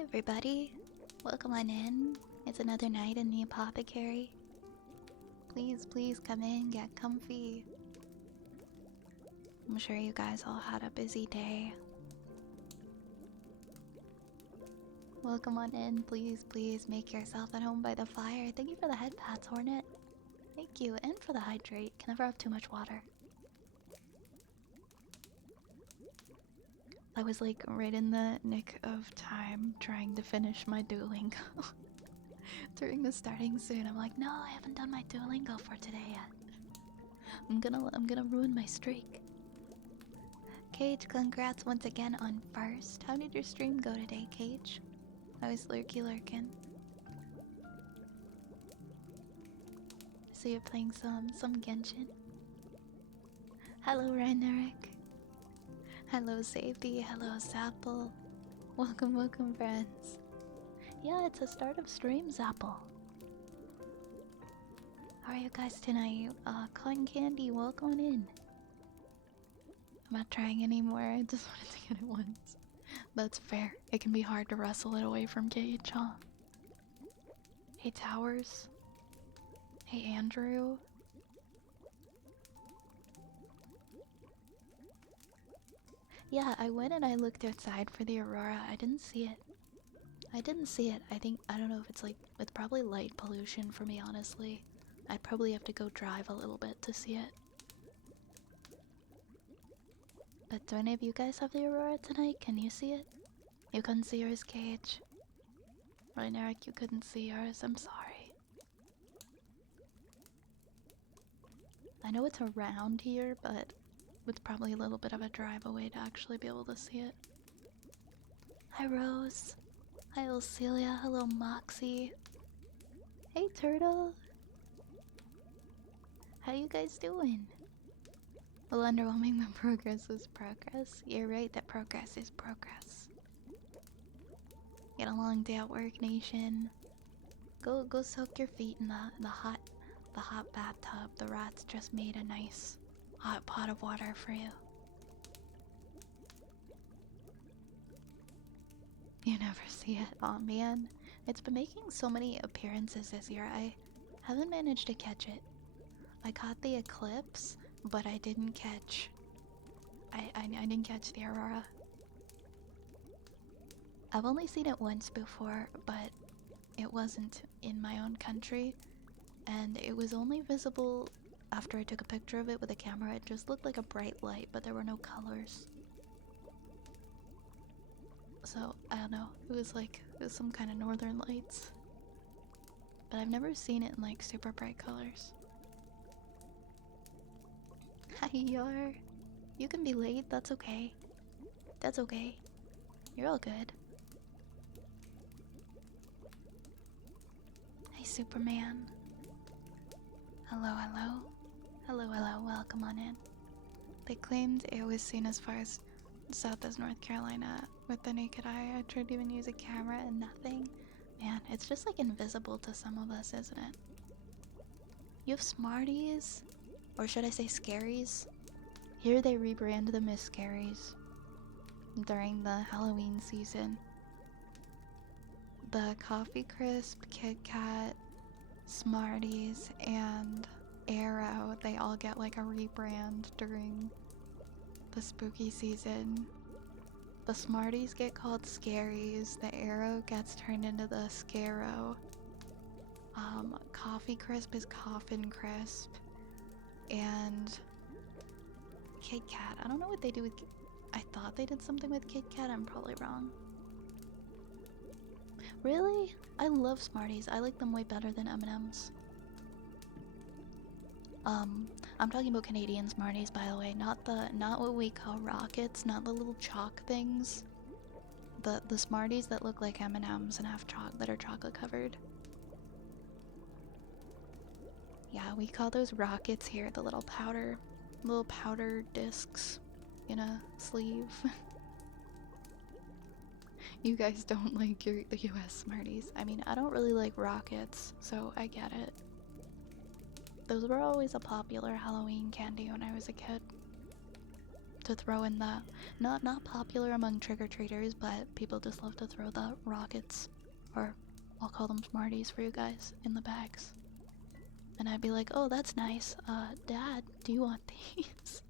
Hi everybody, welcome on in. It's another night in the apothecary. Please come in, get comfy. I'm sure you guys all had a busy day. Welcome on in, please make yourself at home by the fire. Thank you for the head pats, Hornet. Thank you, and for the hydrate. Can never have too much water. I was like right in the nick of time trying to finish my Duolingo. During the starting soon, I'm like, no, I haven't done my Duolingo for today yet. I'm gonna ruin my streak. Cage, congrats once again on first. How did your stream go today, Cage? I was lurking. So you're playing some Genshin. Hello, Reineric. Hello, Safety. Hello, Zapple. Welcome, friends. Yeah, it's a start of stream, Zapple. How are you guys tonight? Cotton Candy, welcome in. I'm not trying anymore. I just wanted to get it once. That's fair. It can be hard to wrestle it away from Gage, huh? Hey, Towers. Hey, Andrew. Yeah, I went and I looked outside for the aurora. I didn't see it. I don't know if it's like, it's probably light pollution for me, honestly. I'd probably have to go drive a little bit to see it. But do any of you guys have the aurora tonight? Can you see it? You couldn't see yours, Cage. Right, Eric, you couldn't see yours. I'm sorry. I know it's around here, but it's probably a little bit of a drive away to actually be able to see it. Hi, Rose. Hi, Celia. Hello, Moxie. Hey, Turtle. How you guys doing? Well, underwhelming, but progress is progress. You're right that progress is progress. Get a long day at work, Nation. Go soak your feet in the hot bathtub. The rats just made a nice hot pot of water for you. You never see it. Aw, man. It's been making so many appearances this year. I haven't managed to catch it. I caught the eclipse, but I didn't catch... I didn't catch the aurora. I've only seen it once before, but it wasn't in my own country. And it was only visible after I took a picture of it with a camera. It just looked like a bright light, but there were no colors. So, I don't know. It was some kind of northern lights. But I've never seen it in like super bright colors. Hi, Yar. You can be late, that's okay. That's okay. You're all good. Hi, Superman. Hello, welcome on in. They claimed it was seen as far as south as North Carolina with the naked eye. I tried to even use a camera and nothing. Man, it's just like invisible to some of us, isn't it? You have Smarties? Or should I say Scaries? Here they rebrand them as Scaries during the Halloween season. The Coffee Crisp, Kit Kat, Smarties, and Arrow, they all get like a rebrand during the spooky season. The Smarties get called Scaries, the Arrow gets turned into the Scarrow. Coffee Crisp is Coffin Crisp. And Kit Kat, I don't know what they do with... I thought they did something with Kit Kat, I'm probably wrong. Really? I love Smarties. I like them way better than M&M's. I'm talking about Canadian Smarties, by the way, not what we call rockets, not the little chalk things. The Smarties that look like M&M's and have that are chocolate covered. Yeah, we call those rockets here, the little powder discs in a sleeve. You guys don't like the US Smarties. I mean, I don't really like rockets, so I get it. Those were always a popular Halloween candy when I was a kid. to throw in the not popular among trick-or-treaters, but people just love to throw the rockets, or I'll call them Smarties for you guys, in the bags. And I'd be like, oh, that's nice. Dad, do you want these?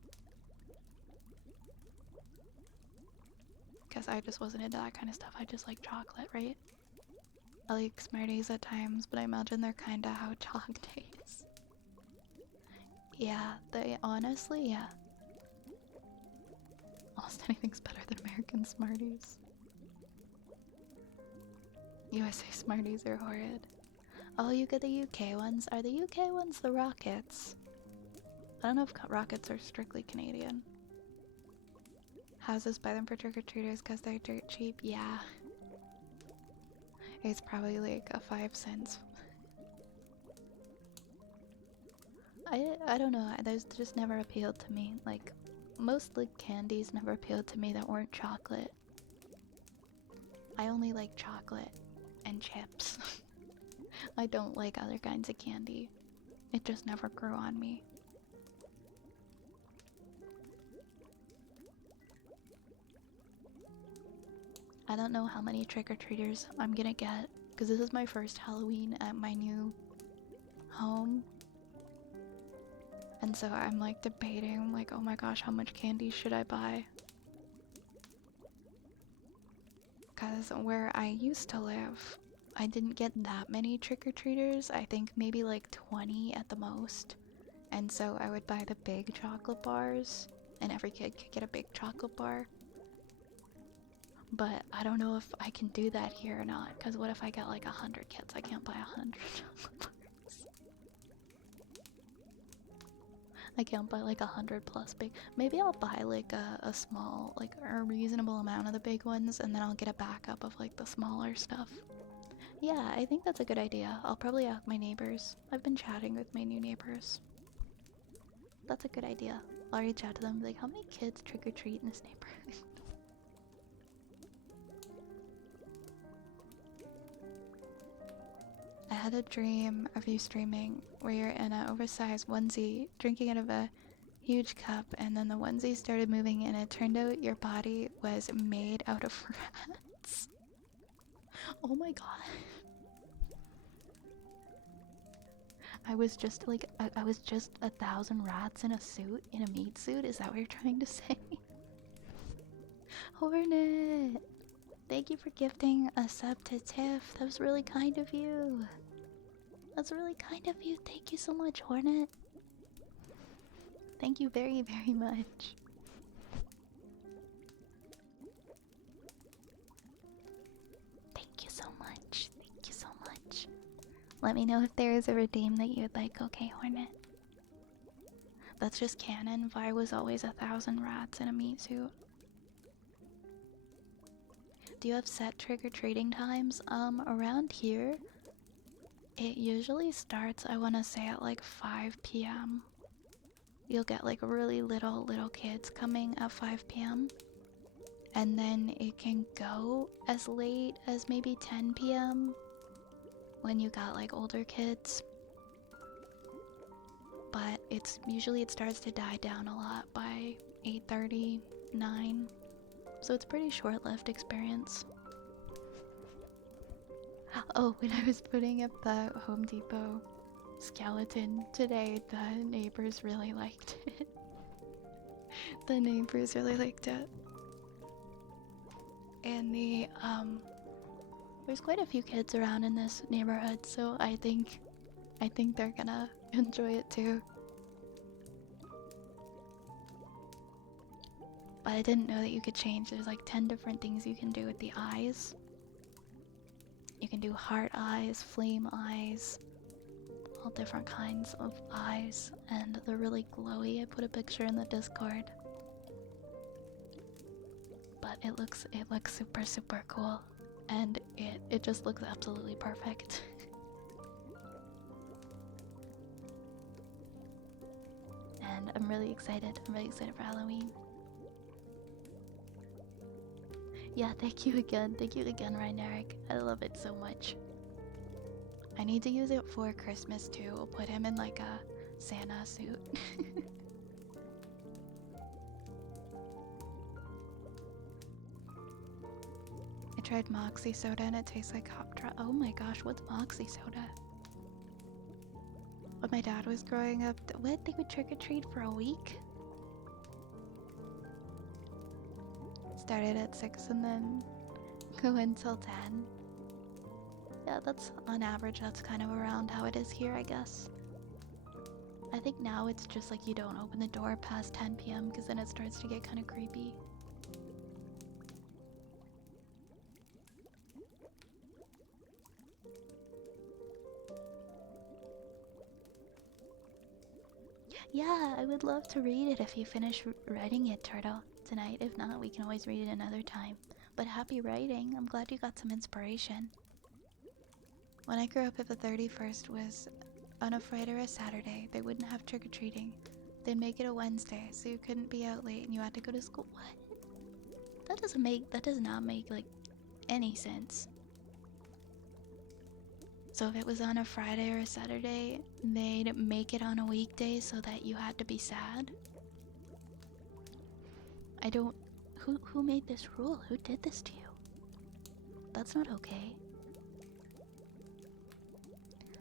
Because I just wasn't into that kind of stuff. I just like chocolate, right? I like Smarties at times, but I imagine they're kinda how chalk tastes. Yeah, they honestly, yeah. Almost anything's better than American Smarties. USA Smarties are horrid. Oh, you get the UK ones. Are the UK ones the rockets? I don't know if rockets are strictly Canadian. Houses buy them for trick-or-treaters because they're dirt cheap. Yeah. It's probably like a 5 cents. I don't know. Those just never appealed to me. Like, most like candies never appealed to me that weren't chocolate. I only like chocolate and chips. I don't like other kinds of candy. It just never grew on me. I don't know how many trick-or-treaters I'm gonna get, because this is my first Halloween at my new home. And so I'm like debating, I'm like, oh my gosh, how much candy should I buy? Because where I used to live, I didn't get that many trick-or-treaters. I think maybe like 20 at the most. And so I would buy the big chocolate bars, and every kid could get a big chocolate bar. But I don't know if I can do that here or not, because what if I get like 100 kids? I can't buy 100 chocolate bars. I can't buy like 100 plus big. Maybe I'll buy like a small, like a reasonable amount of the big ones, and then I'll get a backup of like the smaller stuff. Yeah, I think that's a good idea. I'll probably ask my neighbors. I've been chatting with my new neighbors. That's a good idea. I'll reach out to them and be like, how many kids trick-or-treat in this neighborhood? I had a dream of you streaming where you're in an oversized onesie drinking out of a huge cup, and then the onesie started moving and it turned out your body was made out of rats. Oh my god. I was just like, I was just 1,000 rats in a suit, in a meat suit? Is that what you're trying to say? Hornet! Thank you for gifting a sub to Tiff. That was really kind of you. That's really kind of you. Thank you so much, Hornet. Thank you very, very much. Thank you so much. Thank you so much. Let me know if there is a redeem that you'd like, okay, Hornet? That's just canon. Vi was always 1,000 rats in a meat suit. Do you have set trick-or-treating times? Around here, it usually starts, I want to say, at like 5 p.m. You'll get like really little kids coming at 5 p.m. And then it can go as late as maybe 10 p.m. when you got like older kids. But it's usually it starts to die down a lot by 8:30, 9. So it's a pretty short-lived experience. Oh, when I was putting up the Home Depot skeleton today, the neighbors really liked it. The neighbors really liked it. And there's quite a few kids around in this neighborhood, so I think they're gonna enjoy it too. But I didn't know that you could change. There's like 10 different things you can do with the eyes. You can do heart eyes, flame eyes, all different kinds of eyes, and they're really glowy. I put a picture in the Discord. But it looks super cool, and it just looks absolutely perfect. And I'm really excited. I'm really excited for Halloween. Yeah, thank you again, Reineric. I love it so much. I need to use it for Christmas too. We'll put him in like a Santa suit. tried Moxie soda and it tastes like hop drop. Oh my gosh, what's Moxie soda? When my dad was growing up, what, they would trick or treat for a week? Started at 6 and then go until 10. Yeah, that's on average, that's kind of around how it is here, I guess. I think now it's just like you don't open the door past 10 p.m. because then it starts to get kind of creepy. Yeah, I would love to read it if you finish writing it, Turtle, tonight. If not, we can always read it another time. But happy writing. I'm glad you got some inspiration. When I grew up, if the 31st was on a Friday or a Saturday, they wouldn't have trick-or-treating. They'd make it a Wednesday, so you couldn't be out late and you had to go to school. What? That does not make, like, any sense. So if it was on a Friday or a Saturday, they'd make it on a weekday so that you had to be sad? I don't... Who made this rule? Who did this to you? That's not okay.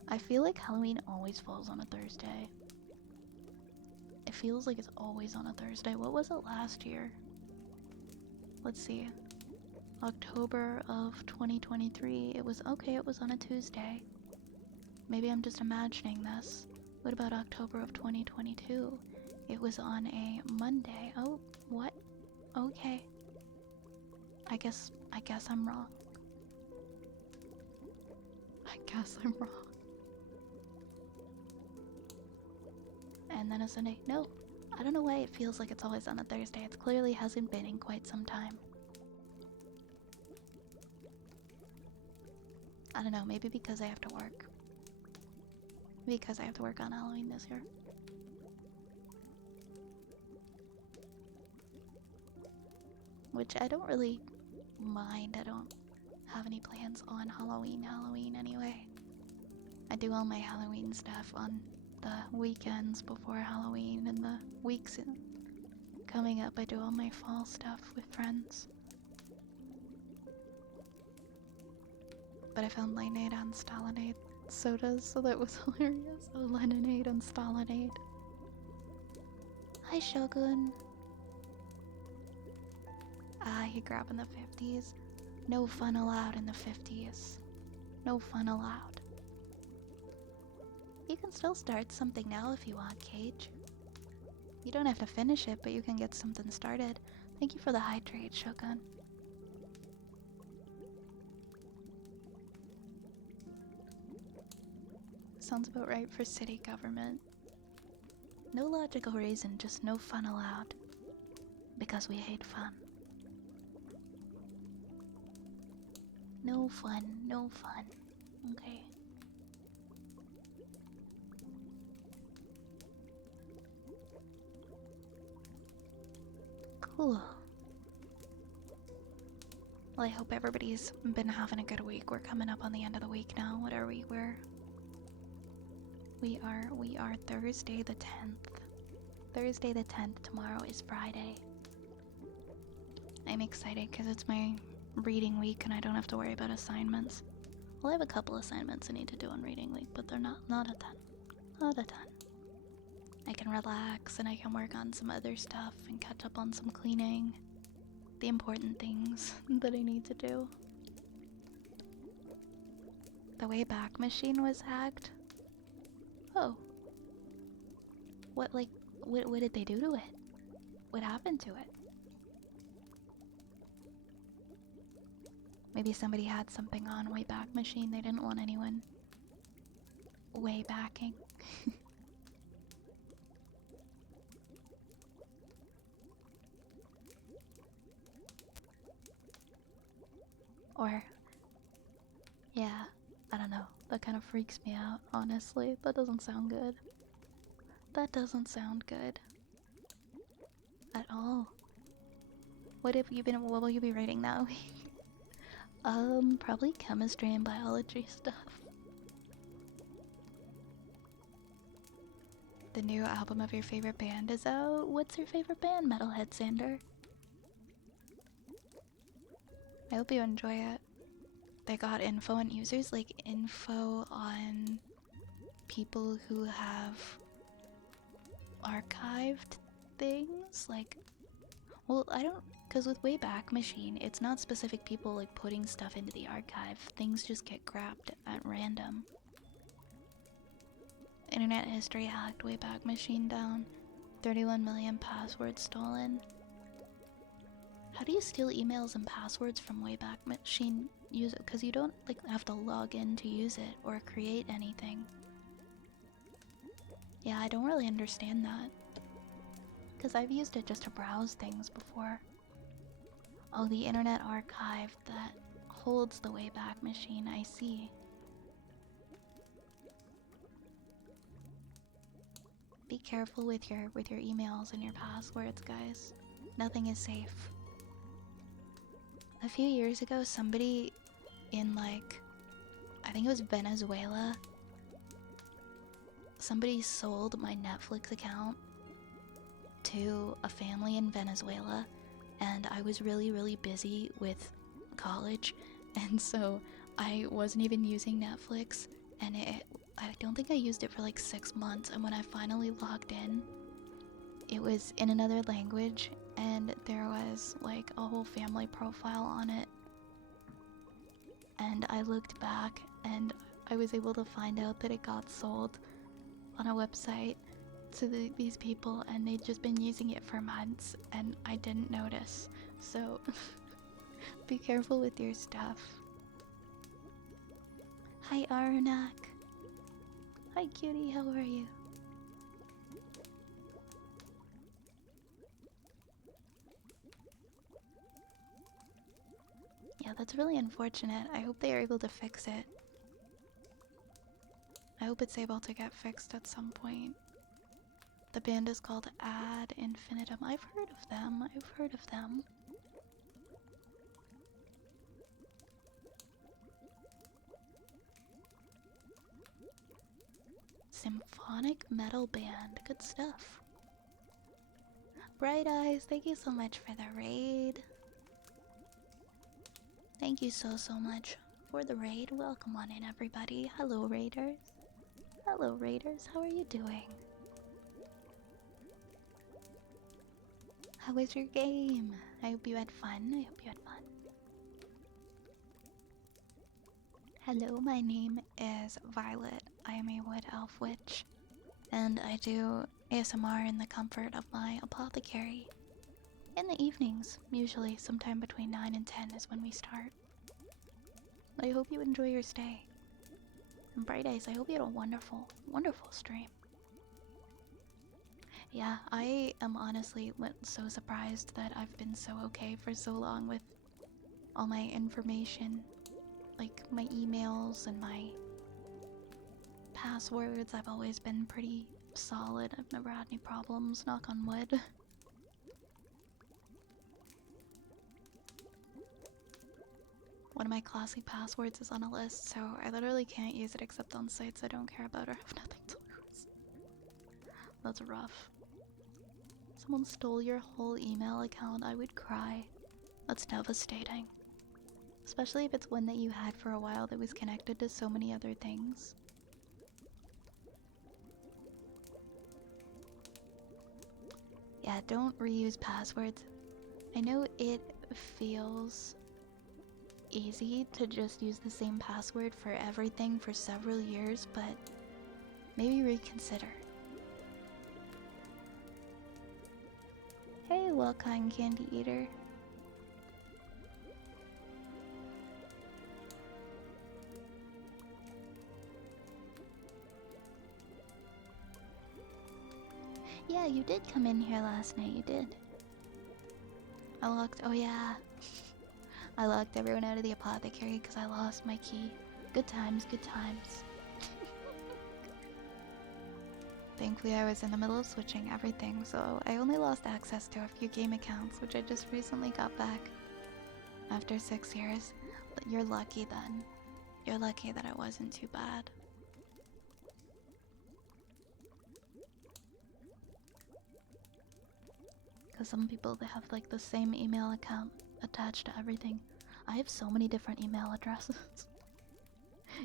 I feel like Halloween always falls on a Thursday. It feels like it's always on a Thursday. What was it last year? Let's see. October of 2023. It was on a Tuesday. Maybe I'm just imagining this. What about October of 2022? It was on a Monday. Oh, what? Okay. I guess I'm wrong. I guess I'm wrong. And then a Sunday. No, I don't know why it feels like it's always on a Thursday. It clearly hasn't been in quite some time. I don't know, maybe because I have to work. Because I have to work on Halloween this year. Which I don't really mind. I don't have any plans on Halloween anyway. I do all my Halloween stuff on the weekends before Halloween, and the weeks coming up I do all my fall stuff with friends. But I found lemonade and stalinade sodas, so that was hilarious. Oh, lemonade and stalinade. Hi, Shogun. Ah, you grew up in the 50s. No fun allowed in the 50s. No fun allowed. You can still start something now if you want, Cage. You don't have to finish it, but you can get something started. Thank you for the hydrate, Shogun. Sounds about right for city government. No logical reason, just no fun allowed. Because we hate fun. No fun, no fun. Okay. Cool. Well, I hope everybody's been having a good week. We're coming up on the end of the week now. What are we? We are Thursday the 10th. Thursday the 10th. Tomorrow is Friday. I'm excited because it's my reading week and I don't have to worry about assignments. Well, I have a couple assignments I need to do on reading week, but they're not a ton. Not a ton. I can relax and I can work on some other stuff and catch up on some cleaning. The important things that I need to do. The Wayback Machine was hacked? Oh. What did they do to it? What happened to it? Maybe somebody had something on Wayback Machine they didn't want anyone waybacking. Or, yeah, I don't know. That kind of freaks me out, honestly. That doesn't sound good. That doesn't sound good. At all. What will you be reading that week? Probably chemistry and biology stuff. The new album of your favorite band is out. What's your favorite band, Metalhead Sander? I hope you enjoy it. They got info on users, like info on people who have archived things. Like, well, I don't, because with Wayback Machine, it's not specific people like putting stuff into the archive. Things just get grabbed at random. Internet history hacked, Wayback Machine down. 31 million passwords stolen. How do you steal emails and passwords from Wayback Machine user? Because you don't like have to log in to use it or create anything. Yeah, I don't really understand that. Because I've used it just to browse things before. Oh, the Internet Archive that holds the Wayback Machine, I see. Be careful with your emails and your passwords, guys. Nothing is safe. A few years ago, somebody in like, I think it was Venezuela, somebody sold my Netflix account to a family in Venezuela, and I was really busy with college, and so I wasn't even using Netflix, and I don't think I used it for like 6 months, and when I finally logged in, it was in another language, and there was like a whole family profile on it. And I looked back and I was able to find out that it got sold on a website to these people, and they'd just been using it for months and I didn't notice. So be careful with your stuff. Hi Arunak. Hi cutie, how are you? Yeah, that's really unfortunate. I hope they are able to fix it. I hope it's able to get fixed at some point. The band is called Ad Infinitum. I've heard of them. I've heard of them. Symphonic metal band. Good stuff. Bright Eyes, thank you so much for the raid. Thank you so much for the raid. Welcome on in, everybody. Hello, raiders. Hello, raiders. How are you doing? How was your game? I hope you had fun. I hope you had fun. Hello, my name is Violet. I am a wood elf witch, and I do ASMR in the comfort of my apothecary. In the evenings, usually sometime between 9 and 10 is when we start. I hope you enjoy your stay. And Bright Eyes, I hope you had a wonderful, wonderful stream. Yeah, I am honestly so surprised that I've been so okay for so long with all my information. Like my emails and my passwords. I've always been pretty solid. I've never had any problems, knock on wood. One of my classy passwords is on a list, so I literally can't use it except on sites I don't care about or have nothing to lose. That's rough. Someone stole your whole email account, I would cry. That's devastating. Especially if it's one that you had for a while that was connected to so many other things. Yeah, don't reuse passwords. I know it feels easy to just use the same password for everything for several years, but maybe reconsider. Hey, well-kind candy eater. Yeah, you did come in here last night, you did. Oh yeah. I locked everyone out of the apothecary because I lost my key. Good times, good times. Thankfully I was in the middle of switching everything, so I only lost access to a few game accounts, which I just recently got back. After 6 years. But you're lucky then. You're lucky that it wasn't too bad. Because some people, they have like the same email account attached to everything. I have so many different email addresses.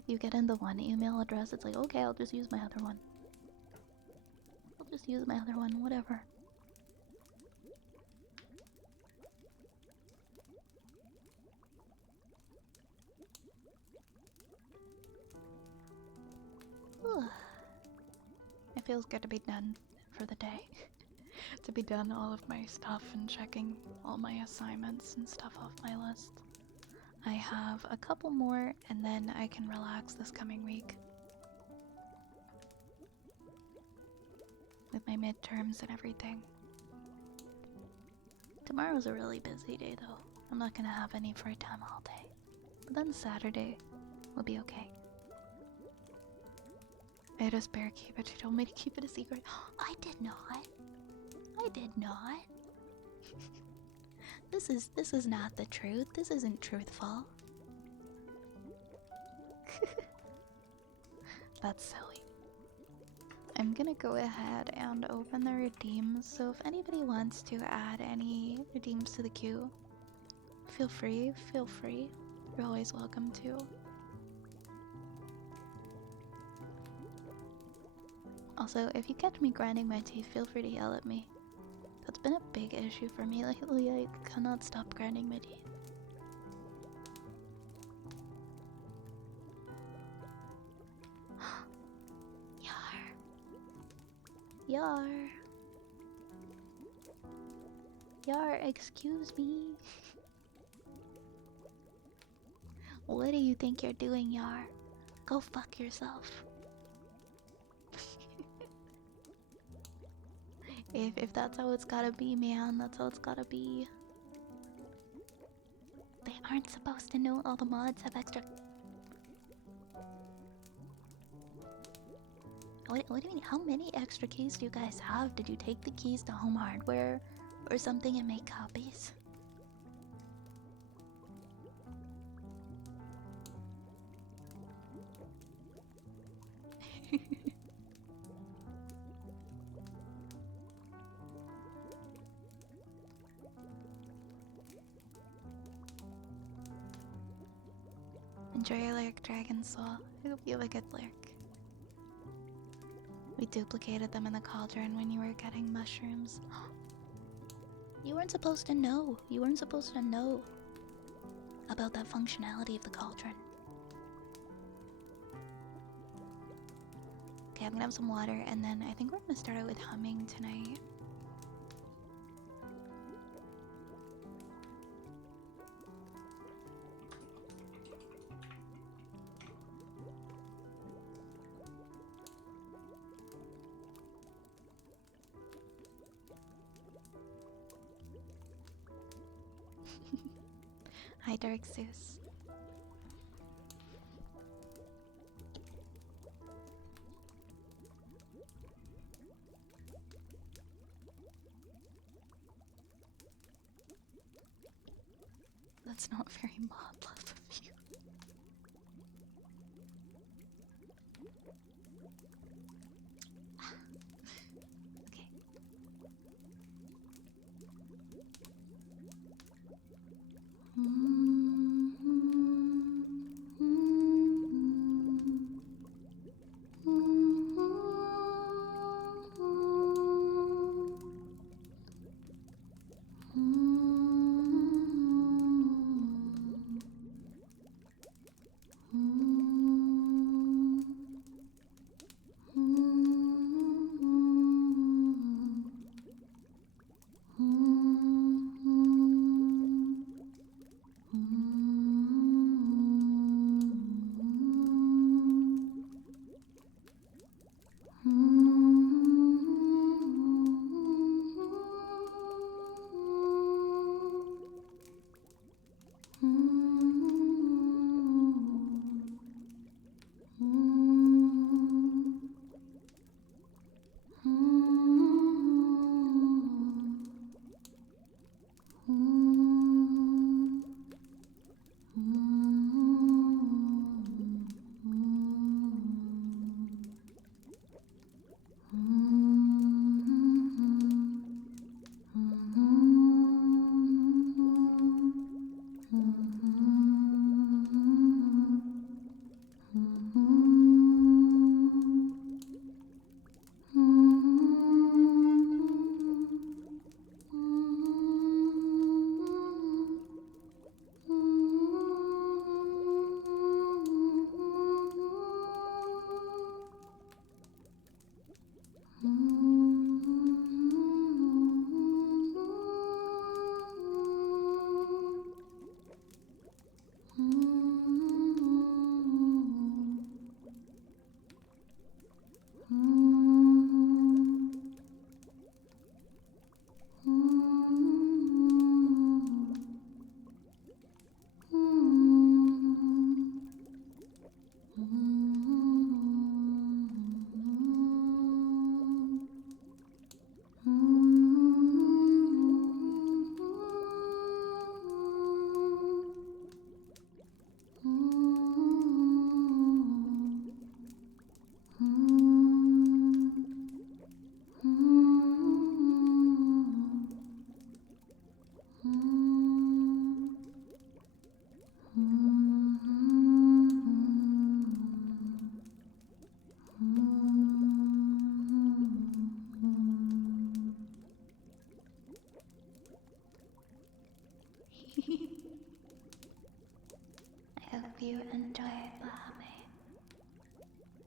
You get in the one email address, it's like, okay, I'll just use my other one. I'll just use my other one, whatever. It feels good to be done for the day. To be done all of my stuff and checking all my assignments and stuff off my list. I have a couple more and then I can relax this coming week. With my midterms and everything. Tomorrow's a really busy day though. I'm not gonna have any free time all day. But then Saturday will be okay. I had a spare key, but she told me to keep it a secret. I did not. I did not. This is not the truth. This isn't truthful. That's silly. I'm gonna go ahead and open the redeems, so if anybody wants to add any redeems to the queue, feel free, feel free. You're always welcome to. Also, if you catch me grinding my teeth, feel free to yell at me. That's been a big issue for me lately. I cannot stop grinding my teeth. Yar. Yar, excuse me. What do you think you're doing, Yar? Go fuck yourself. If that's how it's gotta be, man, that's how it's gotta be. They aren't supposed to know all the mods have extra... What do you mean? How many extra keys do you guys have? Did you take the keys to Home Hardware or something and make copies? Enjoy your lyric, Dragon Soul. I hope you have a good lyric. We duplicated them in the cauldron when you were getting mushrooms. You weren't supposed to know. You weren't supposed to know about that functionality of the cauldron. Okay, I'm gonna have some water and then I think we're gonna start out with humming tonight. Hi, Dark Zeus. That's not very modless of you. Okay.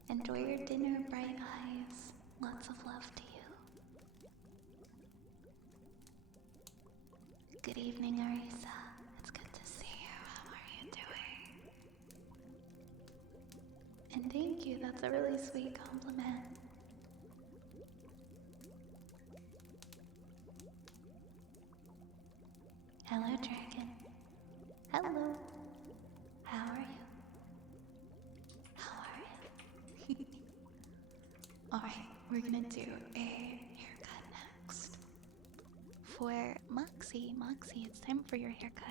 Enjoy your dinner, bright eyes. Lots of love to you. Good evening, Arisa. It's good to see you. How are you doing? And thank you, that's a really sweet compliment. Hello, Dragon. Hello. How are you? How are you? Alright, we're gonna do a haircut next. For Moxie. Moxie, it's time for your haircut.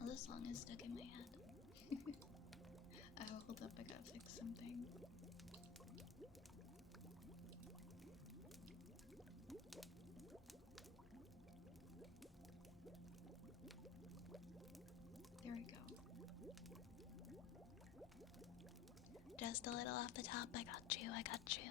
Oh, this song is stuck in my head. Oh, hold up, I gotta fix something. There we go. Just a little off the top, I got you, I got you.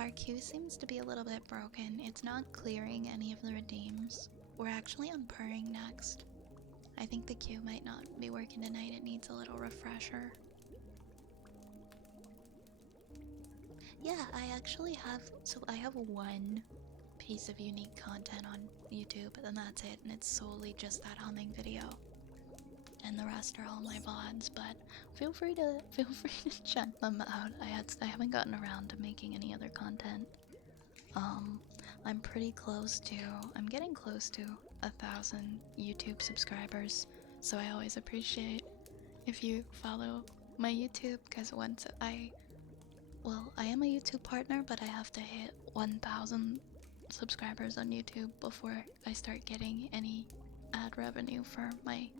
Our queue seems to be a little bit broken. It's not clearing any of the redeems. We're actually on purring next. I think the queue might not be working tonight. It needs a little refresher. Yeah, I actually have. So I have one piece of unique content on YouTube, and that's it. And it's solely just that humming video. And the rest are all my VODs, but feel free to check them out. I haven't gotten around to making any other content. I'm pretty close to. I'm getting close to 1,000 YouTube subscribers, so I always appreciate if you follow my YouTube, because once I am a YouTube partner, but I have to hit 1,000 subscribers on YouTube before I start getting any ad revenue for my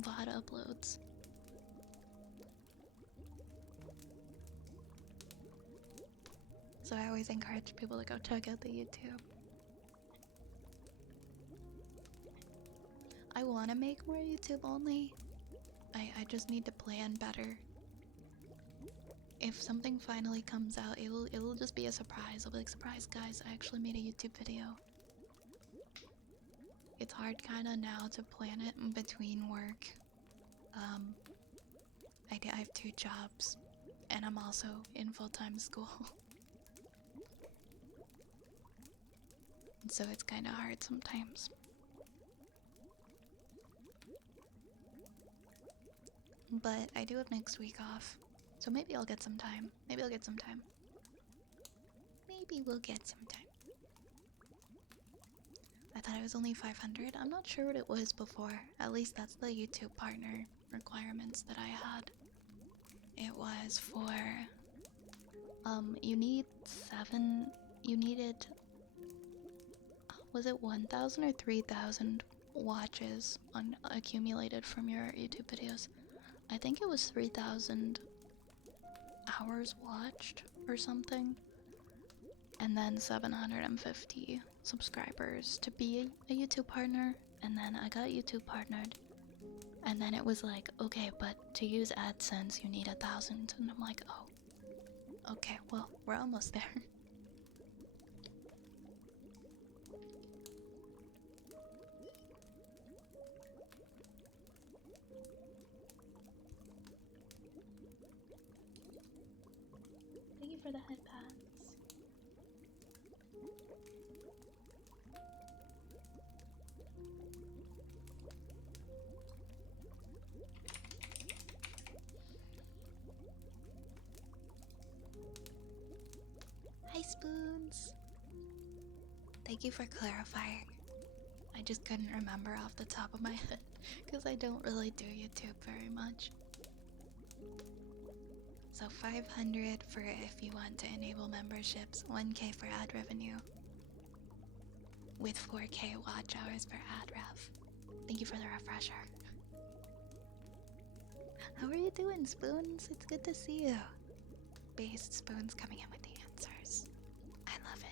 VOD uploads. So I always encourage people to go check out the YouTube. I want to make more YouTube only. I just need to plan better. If something finally comes out, it'll just be a surprise. I'll be like, surprise guys, I actually made a YouTube video. It's hard kinda now to plan it in between work. I have 2 jobs, and I'm also in full-time school. So it's kinda hard sometimes. But I do have next week off, so maybe I'll get some time. Maybe we'll get some time. I thought it was only 500. I'm not sure what it was before. At least that's the YouTube partner requirements that I had. It was for, you needed, was it 1,000 or 3,000 watches accumulated from your YouTube videos? I think it was 3,000 hours watched or something. And then 750 subscribers to be a YouTube partner. And then I got YouTube partnered. And then it was like, okay, but to use AdSense you need 1,000. And I'm like, oh, okay, well, we're almost there. Thank you for the headpads. Hi, Spoons. Thank you for clarifying. I just couldn't remember off the top of my head because I don't really do YouTube very much. So 500 for if you want to enable memberships, 1K for ad revenue, with 4K watch hours for ad rev. Thank you for the refresher. How are you doing, Spoons? It's good to see you. Based Spoons coming in with the answers. I love it.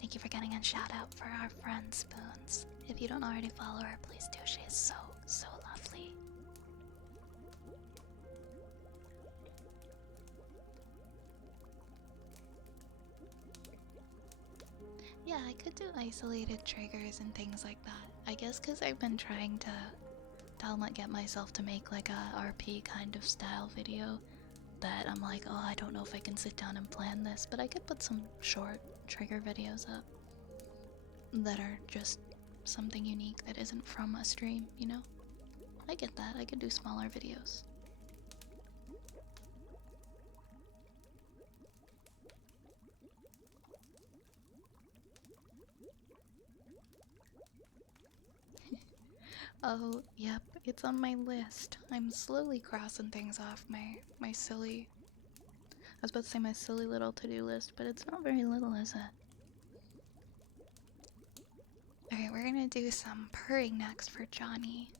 Thank you for getting a shout out for our friend Spoons. If you don't already follow her, please do. She is so, so lovely. Yeah, I could do isolated triggers and things like that. I guess because I've been trying to get myself to make like a RP kind of style video, that I'm like, oh, I don't know if I can sit down and plan this, but I could put some short trigger videos up that are just something unique that isn't from a stream, you know? I get that. I could do smaller videos. Oh, yep, it's on my list. I'm slowly crossing things off my silly... I was about to say my silly little to-do list, but it's not very little, is it? Alright, we're gonna do some purring next for Johnny.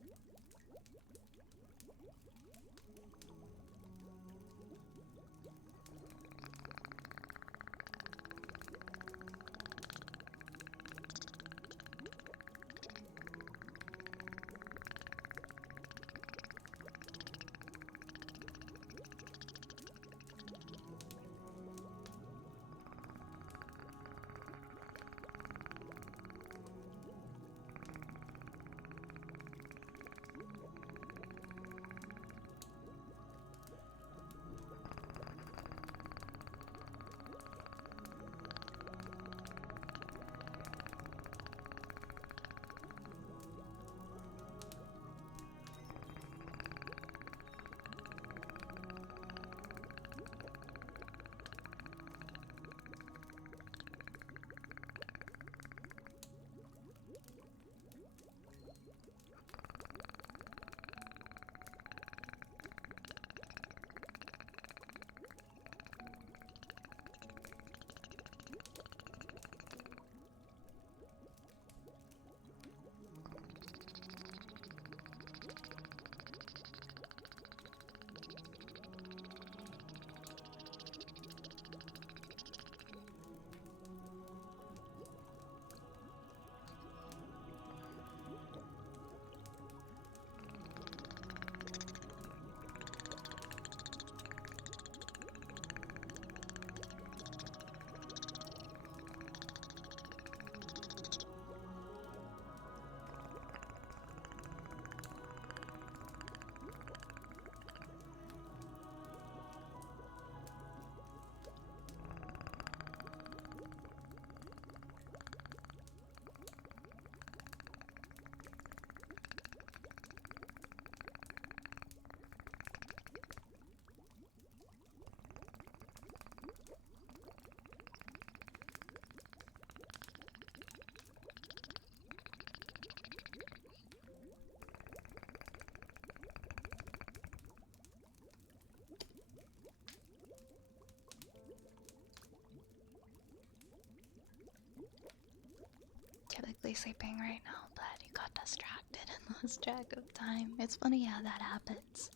technically sleeping right now, but you got distracted and lost track of time. It's funny how that happens.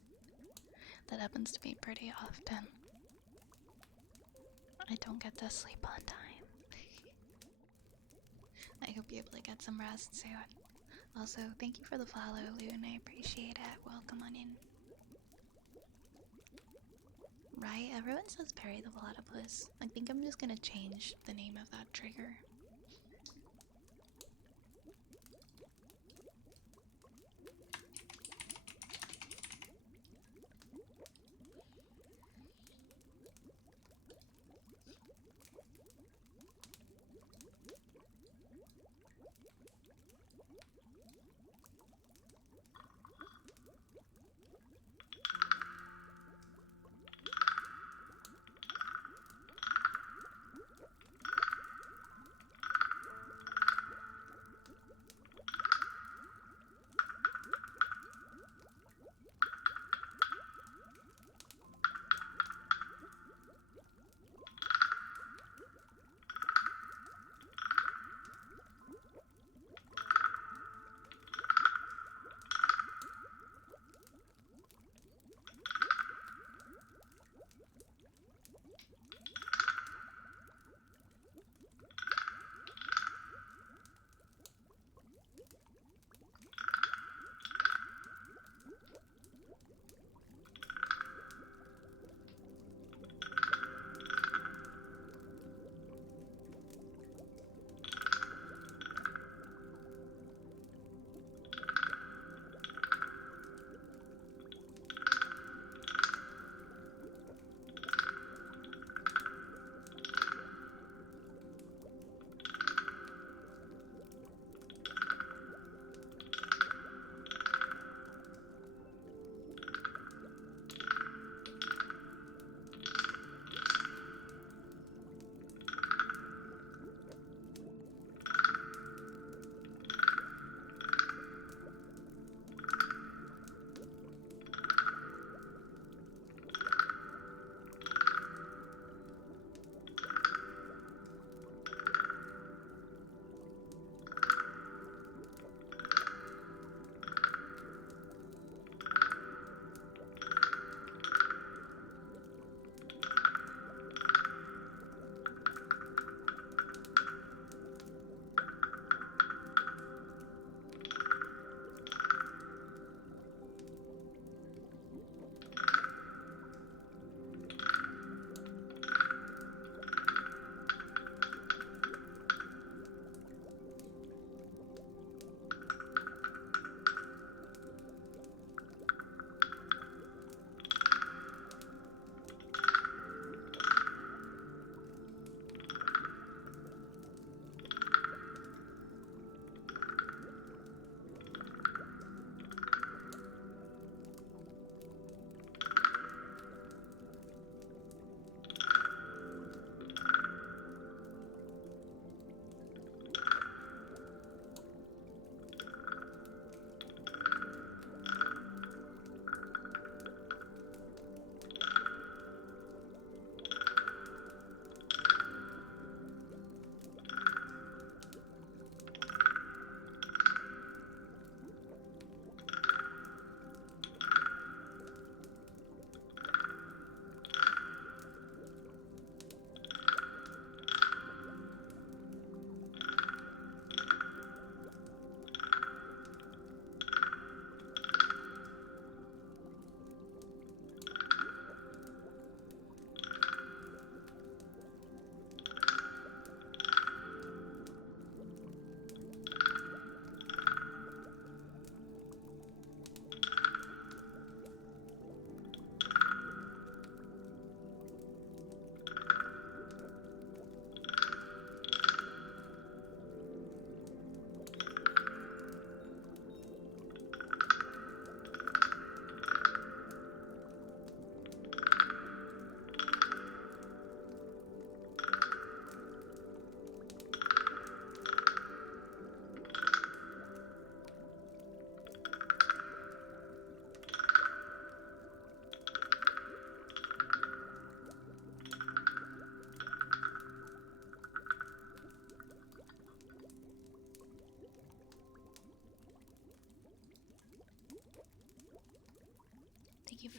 That happens to me pretty often. I don't get to sleep on time. I hope you're able to get some rest soon. Also, thank you for the follow, Loon. I appreciate it. Welcome on in. Right? Everyone says Perry the Platypus. I think I'm just gonna change the name of that trigger.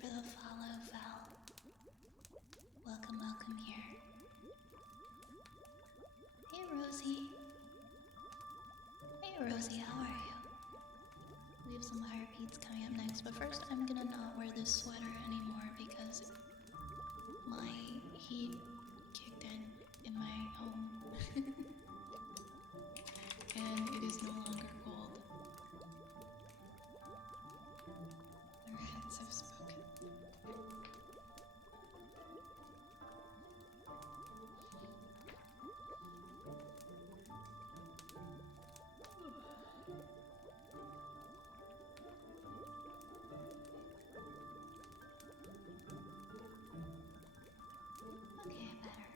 for the follow, Val. Welcome, welcome here. Hey, Rosie. Hey, Rosie, how are you? We have some higher beats coming up next, but first I'm gonna not wear this sweater anymore because my heat kicked in my home. And it is no longer cold. The rats have spoken. Okay, better.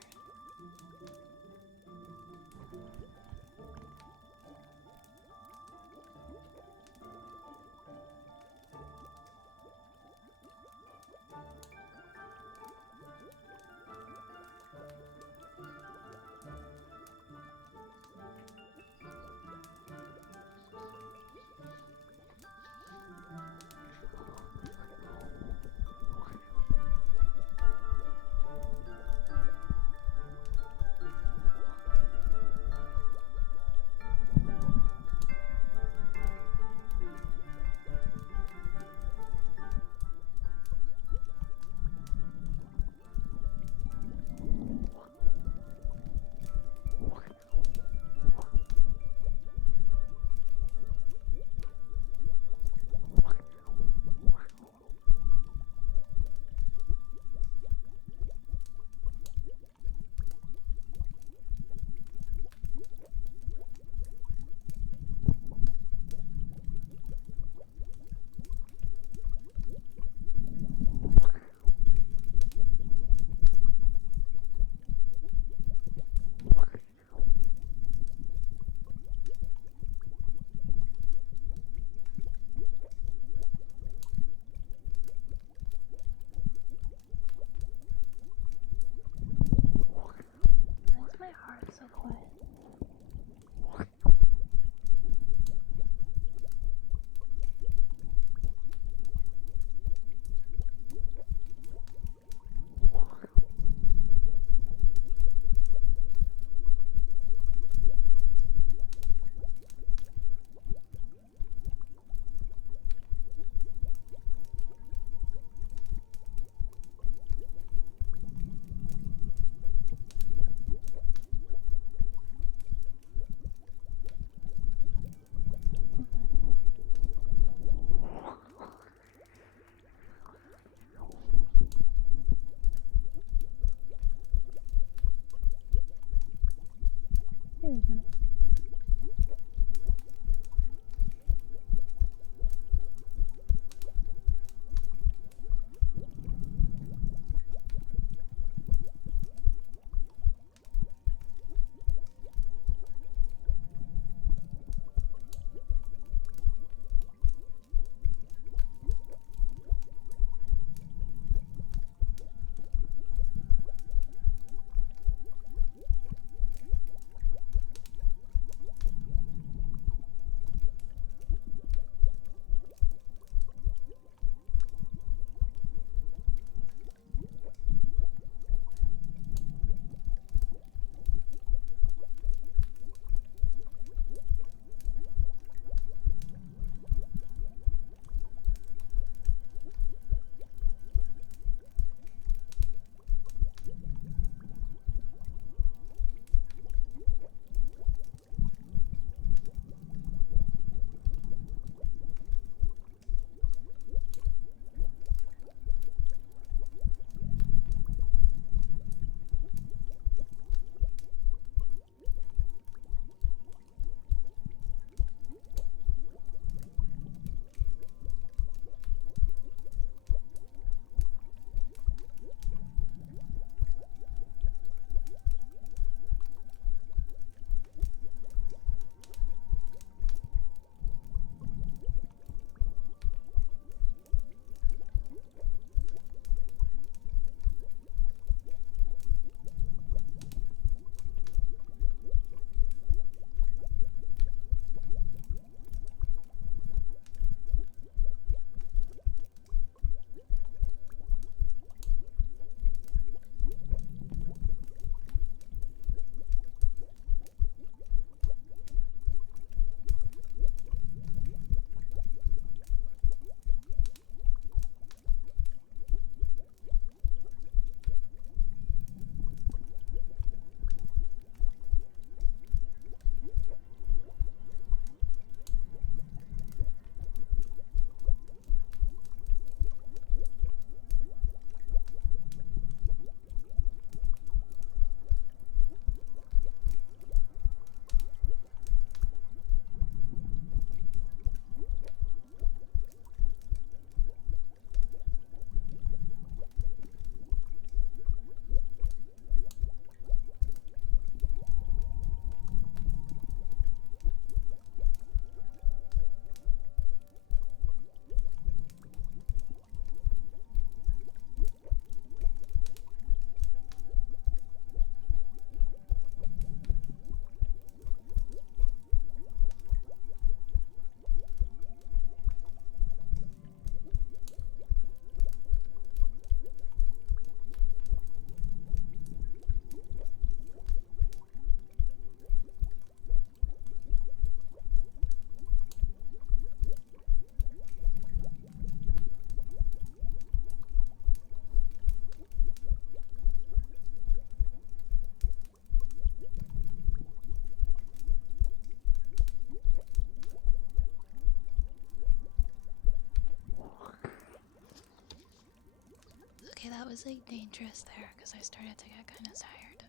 was like dangerous there because I started to get kind of tired.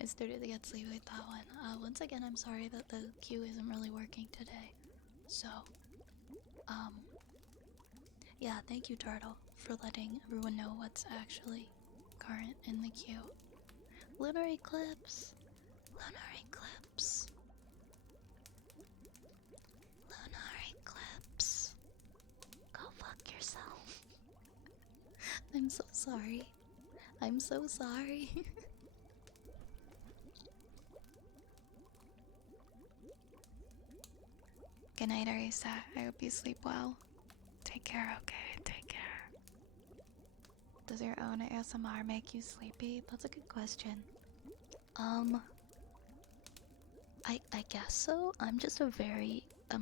I started to get sleepy with that one. Once again, I'm sorry that the queue isn't really working today. So, yeah, thank you, Turtle, for letting everyone know what's actually current in the queue. Lunar eclipse. Lunar eclipse. Lunar eclipse. Go fuck yourself. I'm so sorry. I'm so sorry. Good night, Arisa. I hope you sleep well. Take care, okay? Take care. Does your own ASMR make you sleepy? That's a good question. I guess so. I'm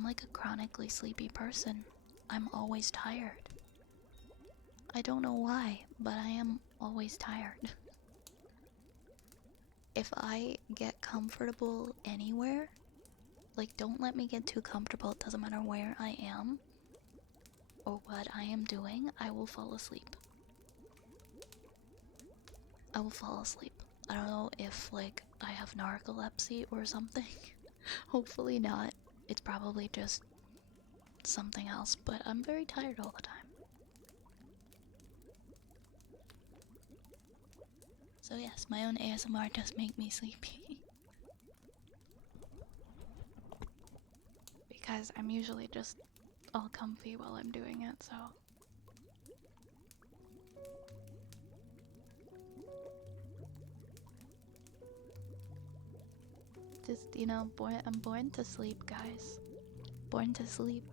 like a chronically sleepy person. I'm always tired. I don't know why, but I am always tired. If I get comfortable anywhere, like don't let me get too comfortable, it doesn't matter where I am or what I am doing, I will fall asleep. I will fall asleep. I don't know if like I have narcolepsy or something. Hopefully not. It's probably just something else, but I'm very tired all the time. So yes, my own ASMR does make me sleepy. Because I'm usually just all comfy while I'm doing it, so. Just, you know, I'm born to sleep, guys. Born to sleep.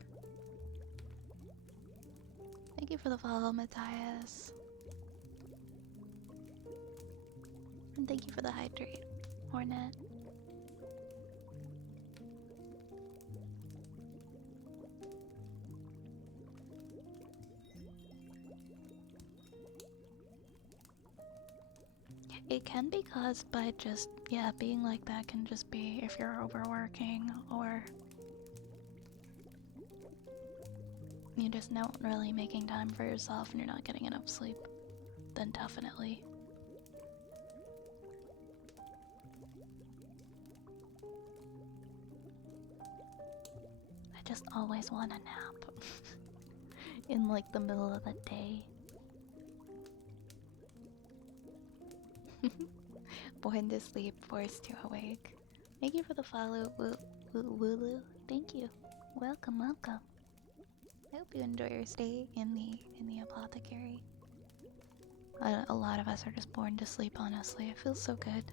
Thank you for the follow, Matthias. And thank you for the hydrate, Hornet. It can be caused by just, yeah, being like that can just be if you're overworking or you're just not really making time for yourself and you're not getting enough sleep. Then definitely. I just always want a nap. In like the middle of the day. Born to sleep, forced to awake. Thank you for the follow, Wooloo. Thank you. Welcome, welcome. I hope you enjoy your stay in the apothecary. A lot of us are just born to sleep, honestly. It feels so good.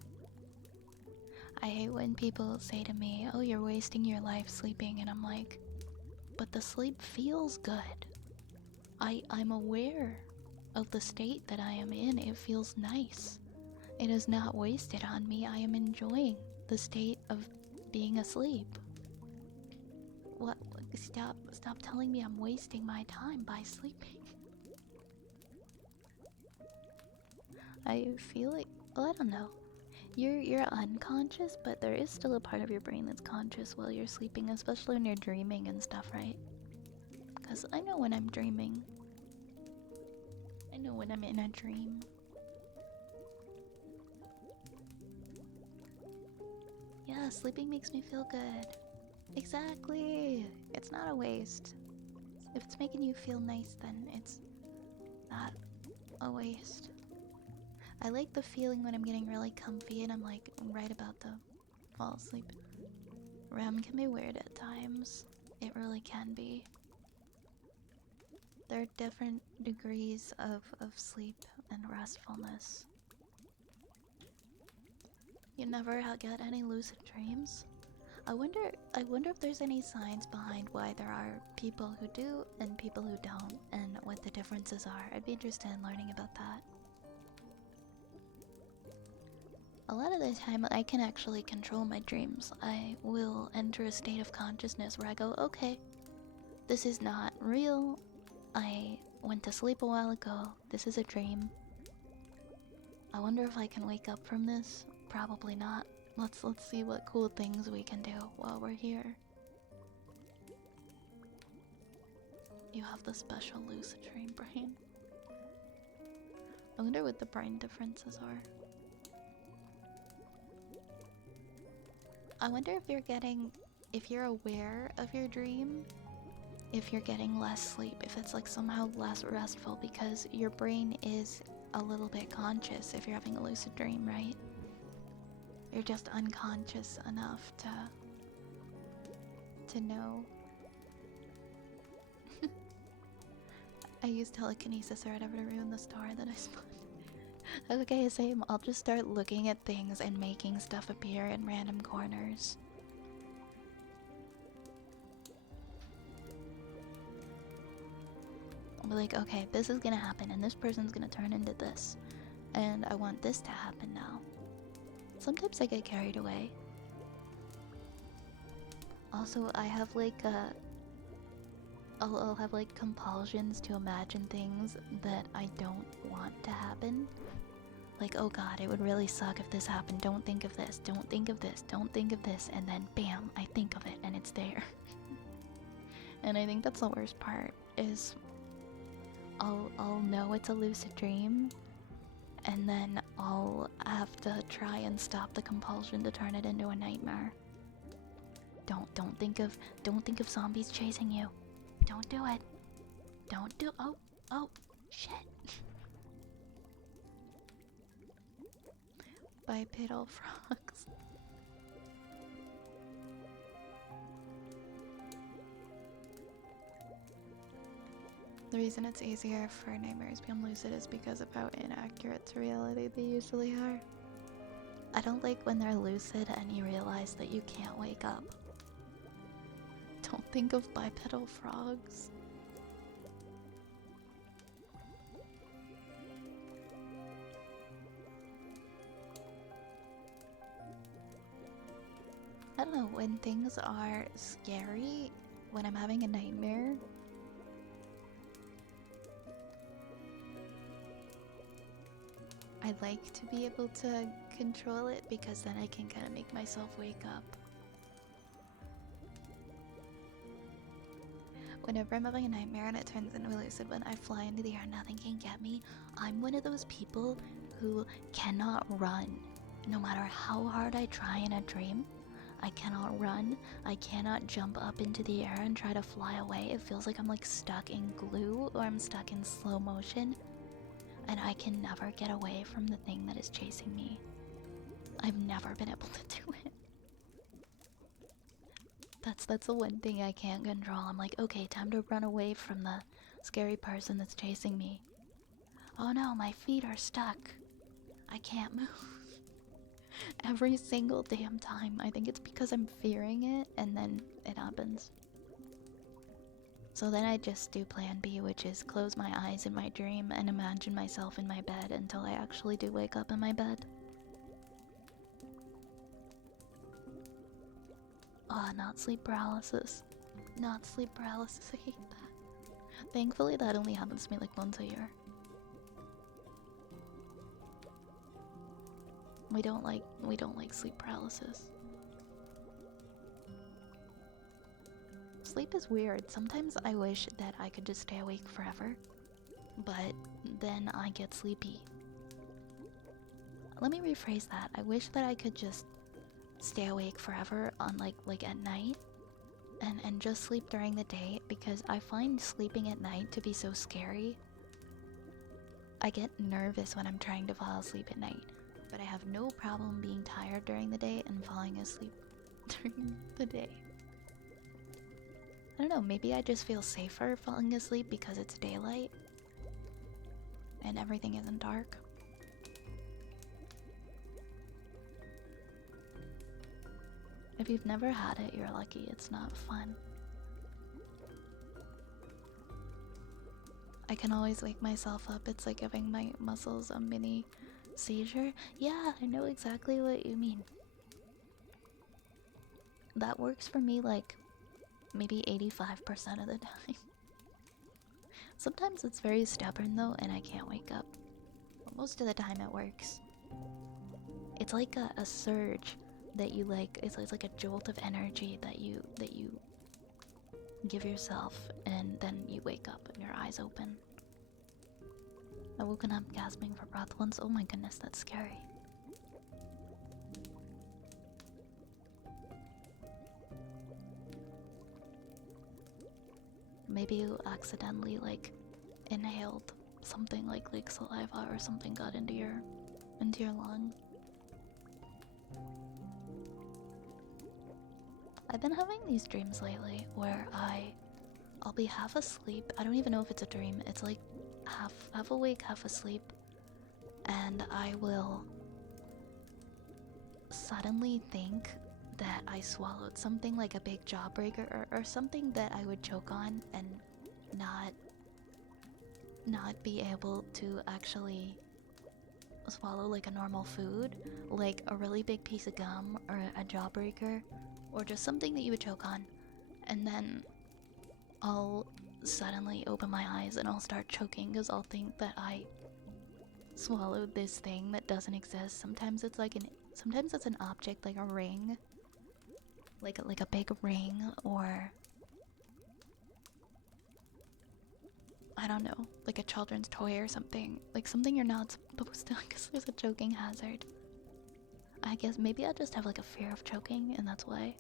I hate when people say to me, oh, you're wasting your life sleeping, and I'm like, but the sleep feels good. I'm aware of the state that I am in. It feels nice. It is not wasted on me. I am enjoying the state of being asleep. What? Stop telling me I'm wasting my time by sleeping. I feel like, well, I don't know. You're unconscious, but there is still a part of your brain that's conscious while you're sleeping, especially when you're dreaming and stuff, right? Because I know when I'm dreaming. I know when I'm in a dream. Yeah, sleeping makes me feel good. Exactly. It's not a waste. If it's making you feel nice, then it's not a waste. I like the feeling when I'm getting really comfy and I'm like right about to fall asleep. REM can be weird at times. It really can be. There are different degrees of sleep and restfulness. You never get any lucid dreams? I wonder if there's any science behind why there are people who do and people who don't, and what the differences are. I'd be interested in learning about that. A lot of the time, I can actually control my dreams. I will enter a state of consciousness where I go, okay, this is not real. I went to sleep a while ago. This is a dream. I wonder if I can wake up from this. Probably not. Let's see what cool things we can do while we're here. You have the special lucid dream brain. I wonder what the brain differences are. I wonder if you're aware of your dream, if you're getting less sleep, if it's like somehow less restful because your brain is a little bit conscious if you're having a lucid dream, right? You're just unconscious enough to know. I use telekinesis or whatever to ruin the star that I spawned. Okay, same. I'll just start looking at things and making stuff appear in random corners. I'll be like, okay, this is gonna happen and this person's gonna turn into this. And I want this to happen now. Sometimes I get carried away. Also, I have like I'll have like compulsions to imagine things that I don't want to happen. Like, oh god, it would really suck if this happened. Don't think of this, don't think of this, don't think of this, and then bam, I think of it and it's there. And I think that's the worst part, is I'll know it's a lucid dream, and then I'll have to try and stop the compulsion to turn it into a nightmare. Don't think of zombies chasing you. Don't do it. Don't do. Oh, shit. Bipedal frogs. The reason it's easier for nightmares to become lucid is because of how inaccurate to reality they usually are. I don't like when they're lucid and you realize that you can't wake up. Don't think of bipedal frogs. I don't know, when things are scary, when I'm having a nightmare, I like to be able to control it because then I can kind of make myself wake up. Whenever I'm having a nightmare and it turns into a lucid one, I fly into the air, nothing can get me. I'm one of those people who cannot run. No matter how hard I try in a dream, I cannot run. I cannot jump up into the air and try to fly away. It feels like I'm like stuck in glue or I'm stuck in slow motion. And I can never get away from the thing that is chasing me. I've never been able to do it. That's the one thing I can't control. I'm like, okay, time to run away from the scary person that's chasing me. Oh no, my feet are stuck. I can't move. Every single damn time. I think it's because I'm fearing it and then it happens. So then I just do plan B, which is close my eyes in my dream and imagine myself in my bed until I actually do wake up in my bed. Oh, not sleep paralysis. Not sleep paralysis, I hate that. Thankfully that only happens to me like once a year. We don't like sleep paralysis. Sleep is weird. Sometimes I wish that I could just stay awake forever, but then I get sleepy. Let me rephrase that. I wish that I could just stay awake forever on like at night and just sleep during the day, because I find sleeping at night to be so scary. I get nervous when I'm trying to fall asleep at night, but I have no problem being tired during the day and falling asleep during the day. I don't know, maybe I just feel safer falling asleep because it's daylight and everything isn't dark. If you've never had it, you're lucky. It's not fun. I can always wake myself up. It's like giving my muscles a mini seizure. Yeah, I know exactly what you mean. That works for me like maybe 85% of the time. Sometimes it's very stubborn though and I can't wake up. But most of the time it works. It's like a surge that you like. It's like a jolt of energy that you give yourself, and then you wake up and your eyes open. I've woken up gasping for breath once. Oh my goodness, that's scary. Maybe you accidentally like inhaled something like saliva or something got into your lung. I've been having these dreams lately where I'll be half asleep. I don't even know if it's a dream. It's like half awake, half asleep, and I will suddenly think that I swallowed something like a big jawbreaker or something that I would choke on and not be able to actually swallow like a normal food, like a really big piece of gum or a jawbreaker or just something that you would choke on, and then I'll suddenly open my eyes and I'll start choking because I'll think that I swallowed this thing that doesn't exist. Sometimes it's an object like a ring, like a big ring, or I don't know, like a children's toy or something, like something you're not supposed to, because there's a choking hazard. I guess maybe I just have like a fear of choking, and that's why.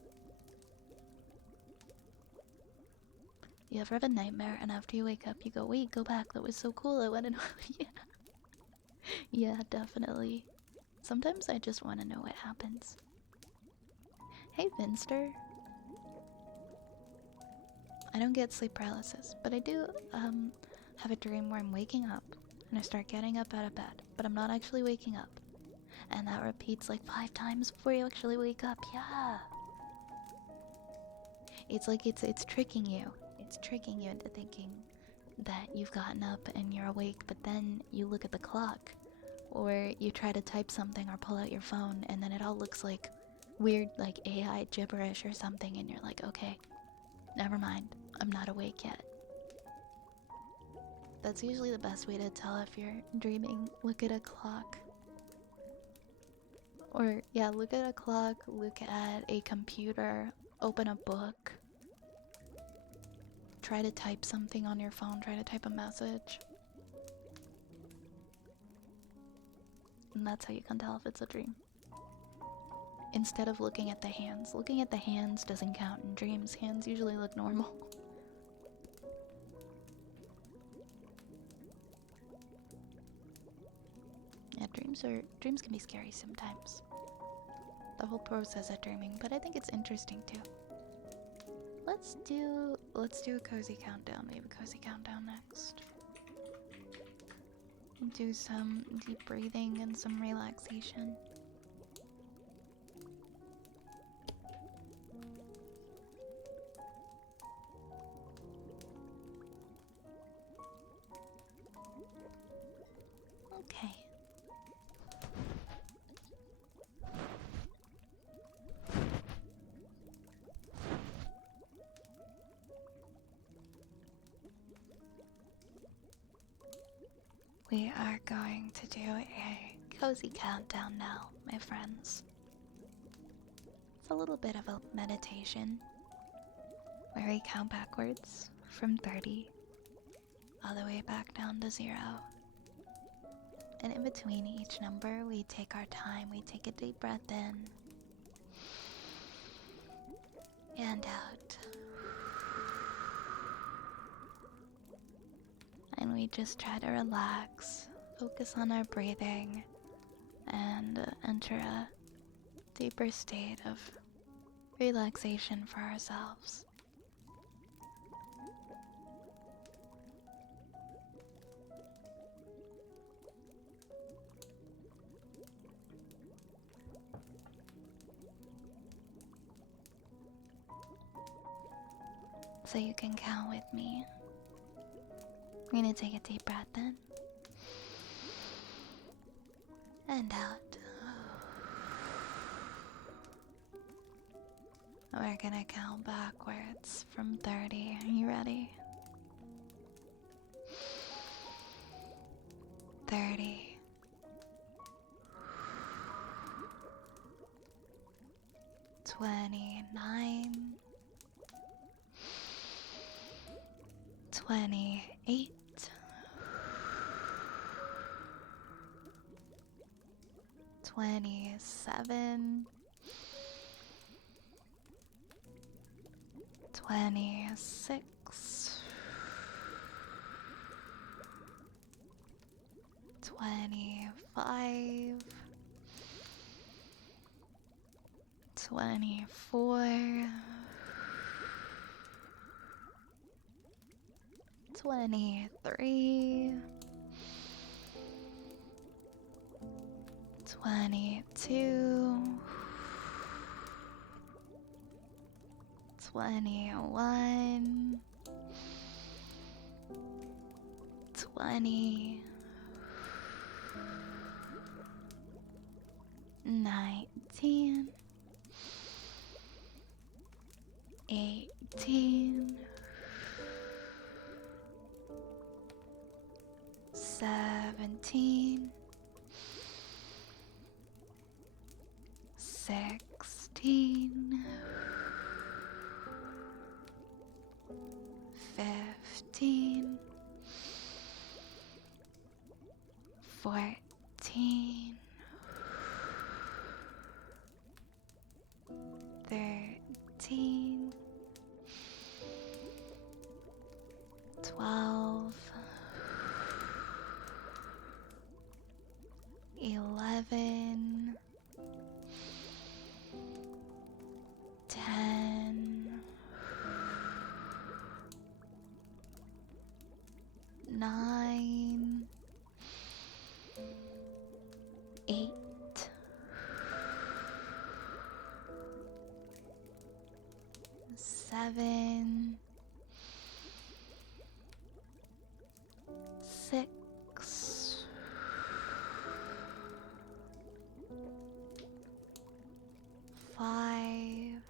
You ever have a nightmare and after you wake up you go, wait, go back, that was so cool, I want to know. Yeah. Yeah, definitely. Sometimes I just want to know what happens. Hey, Vinster. I don't get sleep paralysis, but I do have a dream where I'm waking up and I start getting up out of bed, but I'm not actually waking up. And that repeats like 5 times before you actually wake up. Yeah. It's like it's tricking you. It's tricking you into thinking that you've gotten up and you're awake, but then you look at the clock or you try to type something or pull out your phone and then it all looks like weird like AI gibberish or something and you're like, okay, never mind, I'm not awake yet. That's usually the best way to tell if you're dreaming. Look at a clock. Or yeah, look at a clock, look at a computer, open a book. Try to type something on your phone, try to type a message. And that's how you can tell if it's a dream. Instead of looking at the hands. Looking at the hands doesn't count in dreams. Hands usually look normal. Yeah, dreams can be scary sometimes. The whole process of dreaming, but I think it's interesting too. Let's do a cozy countdown. We have a cozy countdown next. We'll do some deep breathing and some relaxation. Okay. We are going to do a cozy countdown now, my friends. It's a little bit of a meditation where we count backwards from 30 all the way back down to 0. And in between each number, we take our time. We take a deep breath in and out. And we just try to relax, focus on our breathing, and enter a deeper state of relaxation for ourselves. So you can count with me. I'm gonna take a deep breath in and out. We're gonna count backwards from 30. Are you ready? 30. 29. 28. 27, 26, 25, 24, 23, 22, 21, 20, 19, 18, 17, 16, 15, 14, 13, 12, 11, 10, 9, 8, 7, 6, 5,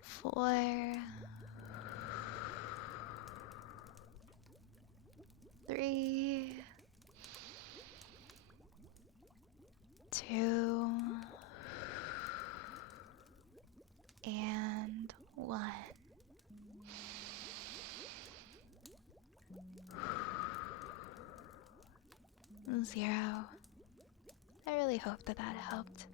4, 3, 2, and 1. Zero. I really hope that helped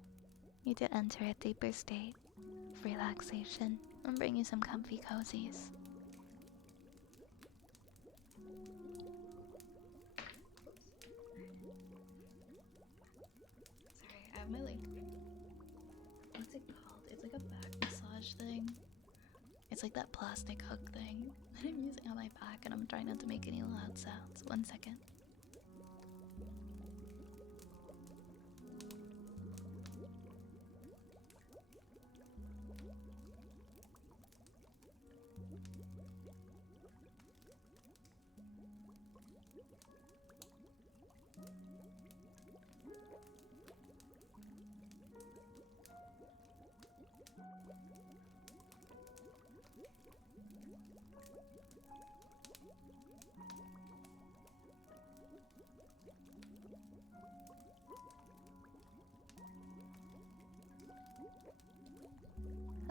you to enter a deeper state of relaxation and bring you some comfy cozies. Sorry, I have my what's it called? It's like a back massage thing. It's like that plastic hook thing that I'm using on my back, and I'm trying not to make any loud sounds. 1 second.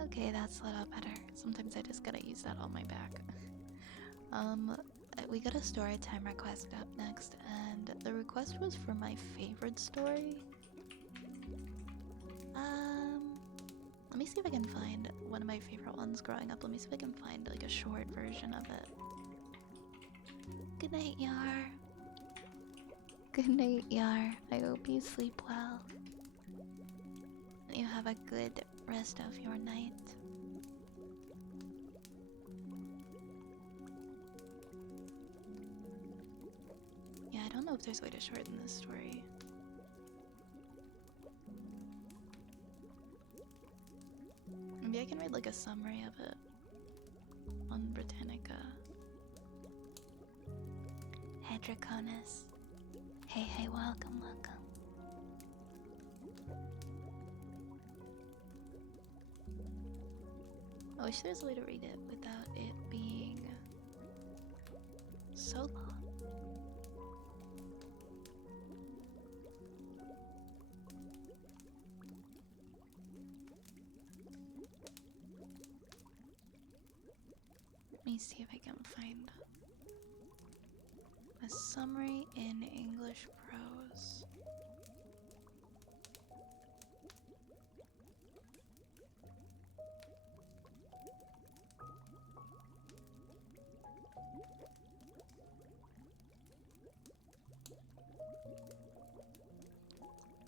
Okay, that's a little better. Sometimes I just gotta use that on my back. We got a story time request up next, and the request was for my favorite story. Let me see if I can find one of my favorite ones growing up. Let me see if I can find like a short version of it. Good night, Yar. Good night, Yar. I hope you sleep well. You have a good rest of your night. Yeah, I don't know if there's a way to shorten this story. Maybe I can read like a summary of it on Britannica. Hey Draconis. Hey, welcome. I wish there's a way to read it without it being so long. Let me see if I can find A summary in English prose.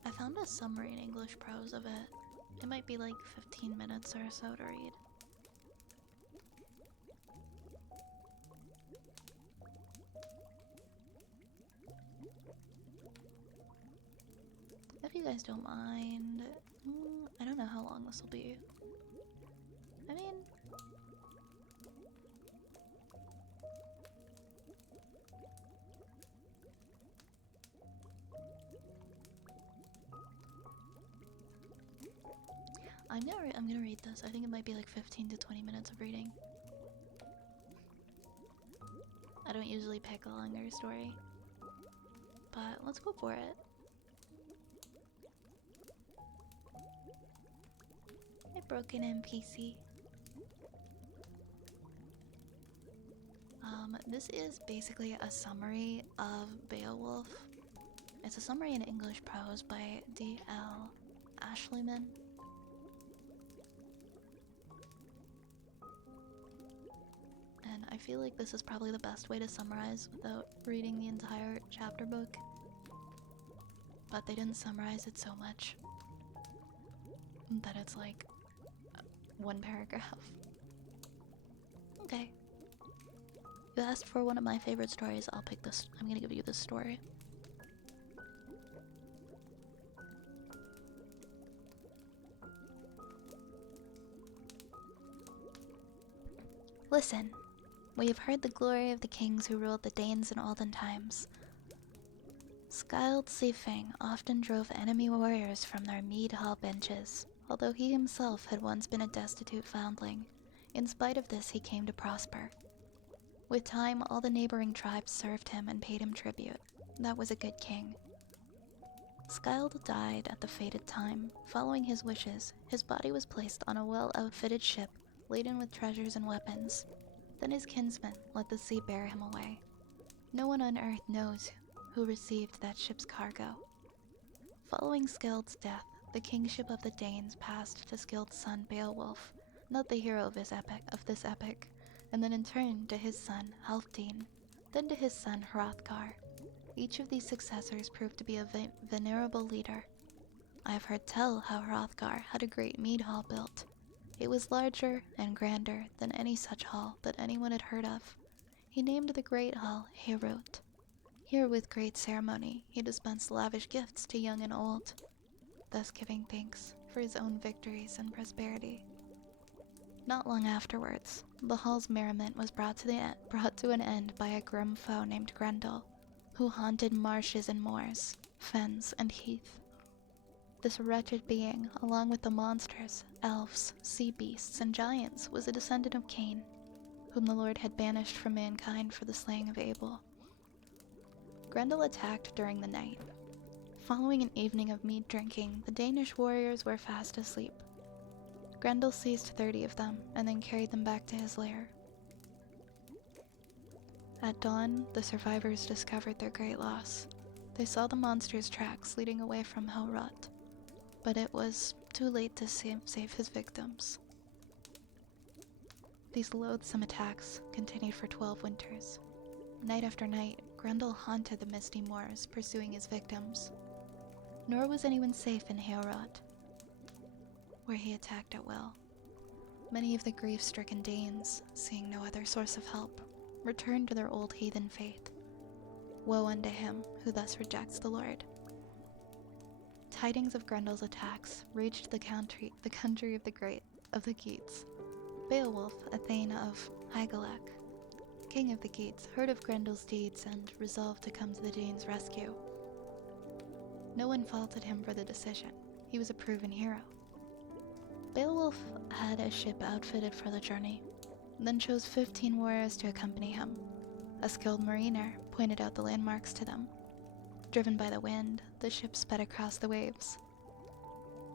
I found a summary in English prose of it. It might be like 15 minutes or so to read. If you guys don't mind, I don't know how long this will be. I mean, I'm gonna read this. I think it might be like 15 to 20 minutes of reading. I don't usually pick a longer story, but let's go for it. A broken NPC. This is basically a summary of Beowulf. It's a summary in English prose by D.L. Ashleyman. And I feel like this is probably the best way to summarize without reading the entire chapter book. But they didn't summarize it so much that it's like one paragraph. Okay. You asked for one of my favorite stories, I'll pick this. I'm gonna give you this story. Listen, we have heard the glory of the kings who ruled the Danes in olden times. Skald Sifing often drove enemy warriors from their mead hall benches, although he himself had once been a destitute foundling. In spite of this, he came to prosper. With time, all the neighboring tribes served him and paid him tribute. That was a good king. Skald died at the fated time. Following his wishes, his body was placed on a well-outfitted ship laden with treasures and weapons. Then his kinsmen let the sea bear him away. No one on earth knows who received that ship's cargo. Following Skald's death, the kingship of the Danes passed to Skald's son Beowulf, not the hero of this epic, and then in turn to his son Halfdene, then to his son Hrothgar. Each of these successors proved to be a venerable leader. I have heard tell how Hrothgar had a great mead hall built. It was larger and grander than any such hall that anyone had heard of. He named the great hall Heorot. Here with great ceremony he dispensed lavish gifts to young and old, thus giving thanks for his own victories and prosperity. Not long afterwards, the hall's merriment was brought to an end by a grim foe named Grendel, who haunted marshes and moors, fens and heath. This wretched being, along with the monsters, elves, sea beasts, and giants, was a descendant of Cain, whom the Lord had banished from mankind for the slaying of Abel. Grendel attacked during the night. Following an evening of mead drinking, the Danish warriors were fast asleep. Grendel seized 30 of them and then carried them back to his lair. At dawn, the survivors discovered their great loss. They saw the monster's tracks leading away from Heorot, but it was too late to save his victims. These loathsome attacks continued for 12 winters. Night after night, Grendel haunted the misty moors, pursuing his victims. Nor was anyone safe in Heorot, where he attacked at will. Many of the grief-stricken Danes, seeing no other source of help, returned to their old heathen faith. Woe unto him who thus rejects the Lord. Tidings of Grendel's attacks reached the country of the Geats. Beowulf, a thane of Hygelac, king of the Geats, heard of Grendel's deeds and resolved to come to the Danes' rescue. No one faulted him for the decision. He was a proven hero. Beowulf had a ship outfitted for the journey, then chose 15 warriors to accompany him. A skilled mariner pointed out the landmarks to them. Driven by the wind, the ship sped across the waves.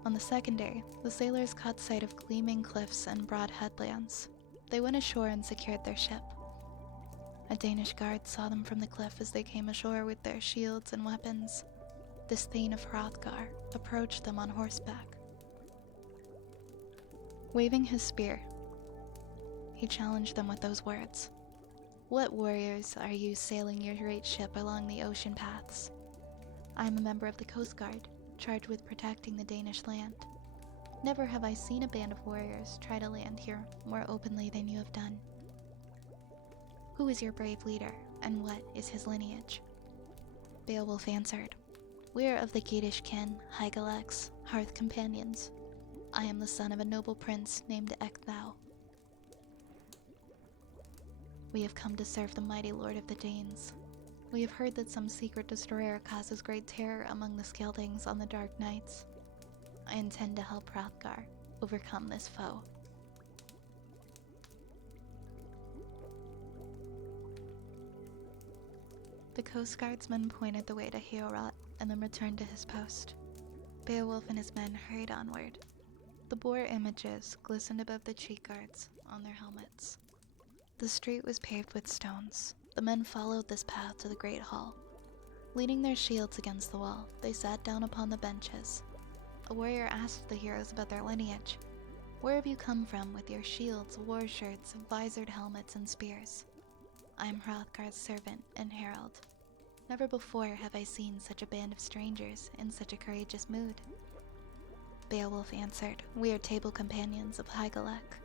On the second day, the sailors caught sight of gleaming cliffs and broad headlands. They went ashore and secured their ship. A Danish guard saw them from the cliff as they came ashore with their shields and weapons. This Thane of Hrothgar approached them on horseback. Waving his spear, he challenged them with those words. "What warriors are you sailing your great ship along the ocean paths? I am a member of the Coast Guard, charged with protecting the Danish land. Never have I seen a band of warriors try to land here more openly than you have done. Who is your brave leader, and what is his lineage?" Beowulf answered, "We are of the Geatish kin, Hygelacs, hearth companions. I am the son of a noble prince named Ecgthau. We have come to serve the mighty lord of the Danes. We have heard that some secret destroyer causes great terror among the Skeldings on the dark nights. I intend to help Hrothgar overcome this foe." The Coast Guardsman pointed the way to Heorot and then returned to his post. Beowulf and his men hurried onward. The boar images glistened above the cheek guards on their helmets. The street was paved with stones. The men followed this path to the great hall. Leaning their shields against the wall, they sat down upon the benches. A warrior asked the heroes about their lineage. "Where have you come from with your shields, war shirts, visored helmets, and spears?" "I am Hrothgar's servant and herald. Never before have I seen such a band of strangers in such a courageous mood." Beowulf answered, "We are table companions of Hygelac.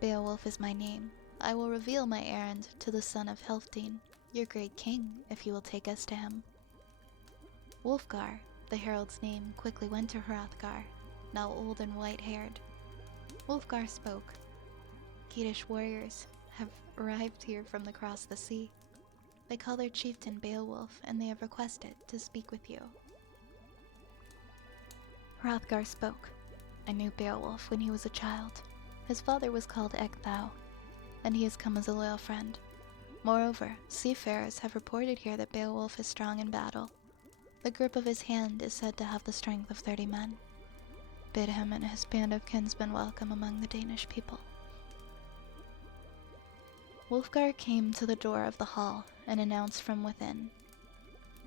Beowulf is my name. I will reveal my errand to the son of Helfdene, your great king, if you will take us to him." Wulfgar, the herald's name, quickly went to Hrothgar, now old and white-haired. Wulfgar spoke. "Geatish warriors have arrived here from across the sea. They call their chieftain Beowulf, and they have requested to speak with you." Hrothgar spoke. "I knew Beowulf when he was a child. His father was called Ecgthau, and he has come as a loyal friend. Moreover, seafarers have reported here that Beowulf is strong in battle. The grip of his hand is said to have the strength of 30 men. Bid him and his band of kinsmen welcome among the Danish people." Wulfgar came to the door of the hall and announced from within,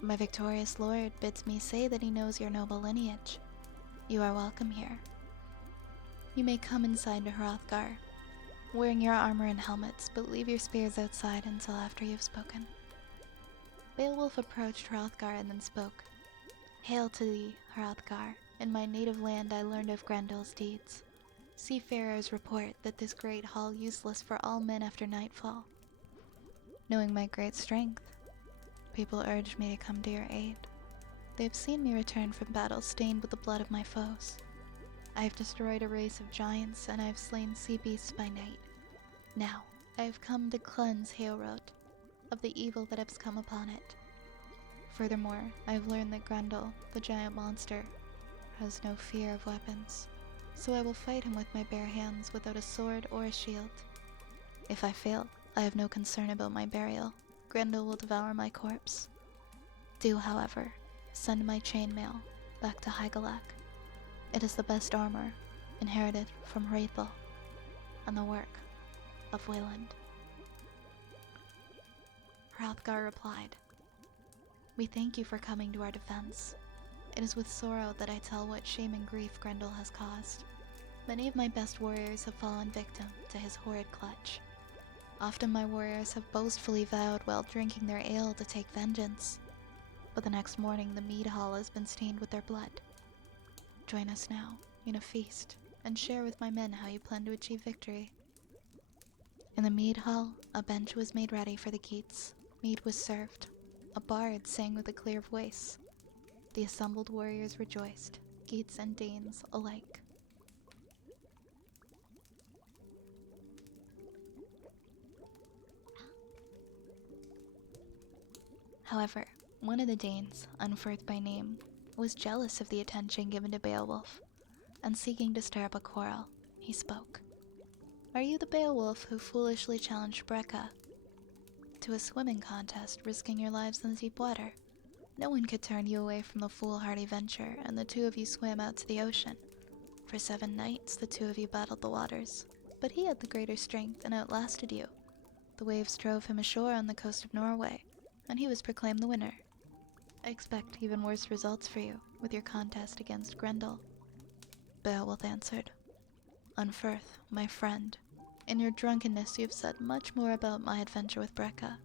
"My victorious lord bids me say that he knows your noble lineage. You are welcome here. You may come inside to Hrothgar, wearing your armor and helmets, but leave your spears outside until after you have spoken." Beowulf approached Hrothgar and then spoke. "Hail to thee, Hrothgar. In my native land I learned of Grendel's deeds. Seafarers report that this great hall useless for all men after nightfall. Knowing my great strength, people urged me to come to your aid. They have seen me return from battle stained with the blood of my foes. I have destroyed a race of giants, and I have slain sea beasts by night. Now, I have come to cleanse Heorot of the evil that has come upon it. Furthermore, I have learned that Grendel, the giant monster, has no fear of weapons, so I will fight him with my bare hands without a sword or a shield. If I fail, I have no concern about my burial. Grendel will devour my corpse. Do, however, send my chainmail back to Hygelac. It is the best armor, inherited from Hraethel, and the work of Wayland." Hrothgar replied, "We thank you for coming to our defense. It is with sorrow that I tell what shame and grief Grendel has caused. Many of my best warriors have fallen victim to his horrid clutch. Often my warriors have boastfully vowed while drinking their ale to take vengeance, but the next morning the mead hall has been stained with their blood. Join us now in a feast and share with my men how you plan to achieve victory." In the mead hall, a bench was made ready for the Geats. Mead was served. A bard sang with a clear voice. The assembled warriors rejoiced, Geats and Danes alike. However, one of the Danes, Unferth by name, was jealous of the attention given to Beowulf, and seeking to stir up a quarrel, he spoke. "Are you the Beowulf who foolishly challenged Brecca to a swimming contest, risking your lives in the deep water? No one could turn you away from the foolhardy venture, and the two of you swam out to the ocean. For 7 nights the two of you battled the waters, but he had the greater strength and outlasted you. The waves drove him ashore on the coast of Norway, and he was proclaimed the winner. I expect even worse results for you with your contest against Grendel. Beowulf answered, On Firth, my friend, in your drunkenness you have said much more about my adventure with Brecca.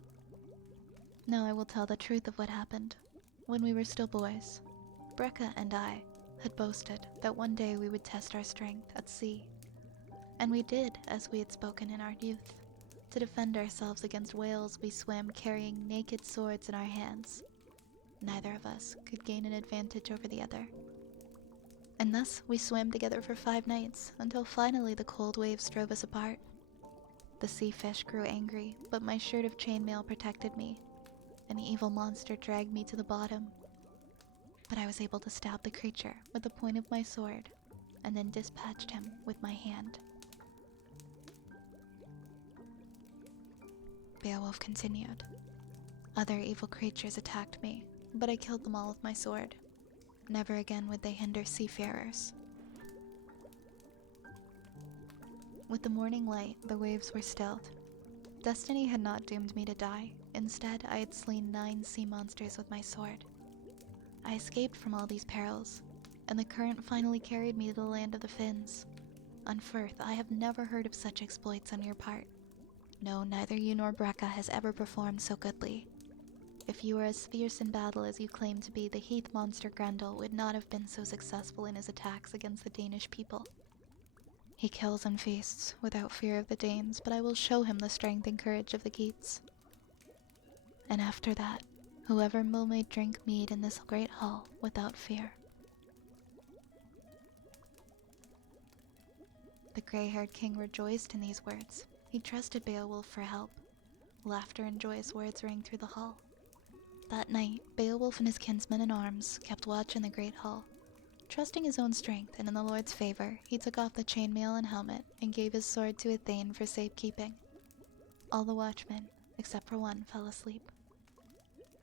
Now I will tell the truth of what happened. When we were still boys, Brecca and I had boasted that one day we would test our strength at sea. And we did, as we had spoken in our youth. To defend ourselves against whales, we swam carrying naked swords in our hands. Neither of us could gain an advantage over the other. And thus we swam together for 5 nights, until finally the cold waves drove us apart. The sea fish grew angry, but my shirt of chainmail protected me. An evil monster dragged me to the bottom. But I was able to stab the creature with the point of my sword, and then dispatched him with my hand. Beowulf continued. Other evil creatures attacked me, but I killed them all with my sword. Never again would they hinder seafarers. With the morning light, the waves were stilled. Destiny had not doomed me to die. Instead, I had slain 9 sea monsters with my sword. I escaped from all these perils, and the current finally carried me to the land of the Finns. On Firth, I have never heard of such exploits on your part. No, neither you nor Brecca has ever performed so goodly. If you were as fierce in battle as you claim to be, the heath monster Grendel would not have been so successful in his attacks against the Danish people. He kills and feasts without fear of the Danes, but I will show him the strength and courage of the Geats. And after that, whoever will may drink mead in this great hall without fear. The gray-haired king rejoiced in these words. He trusted Beowulf for help. Laughter and joyous words rang through the hall. That night, Beowulf and his kinsmen in arms kept watch in the great hall. Trusting his own strength and in the Lord's favor, he took off the chainmail and helmet and gave his sword to a thane for safekeeping. All the watchmen, except for one, fell asleep.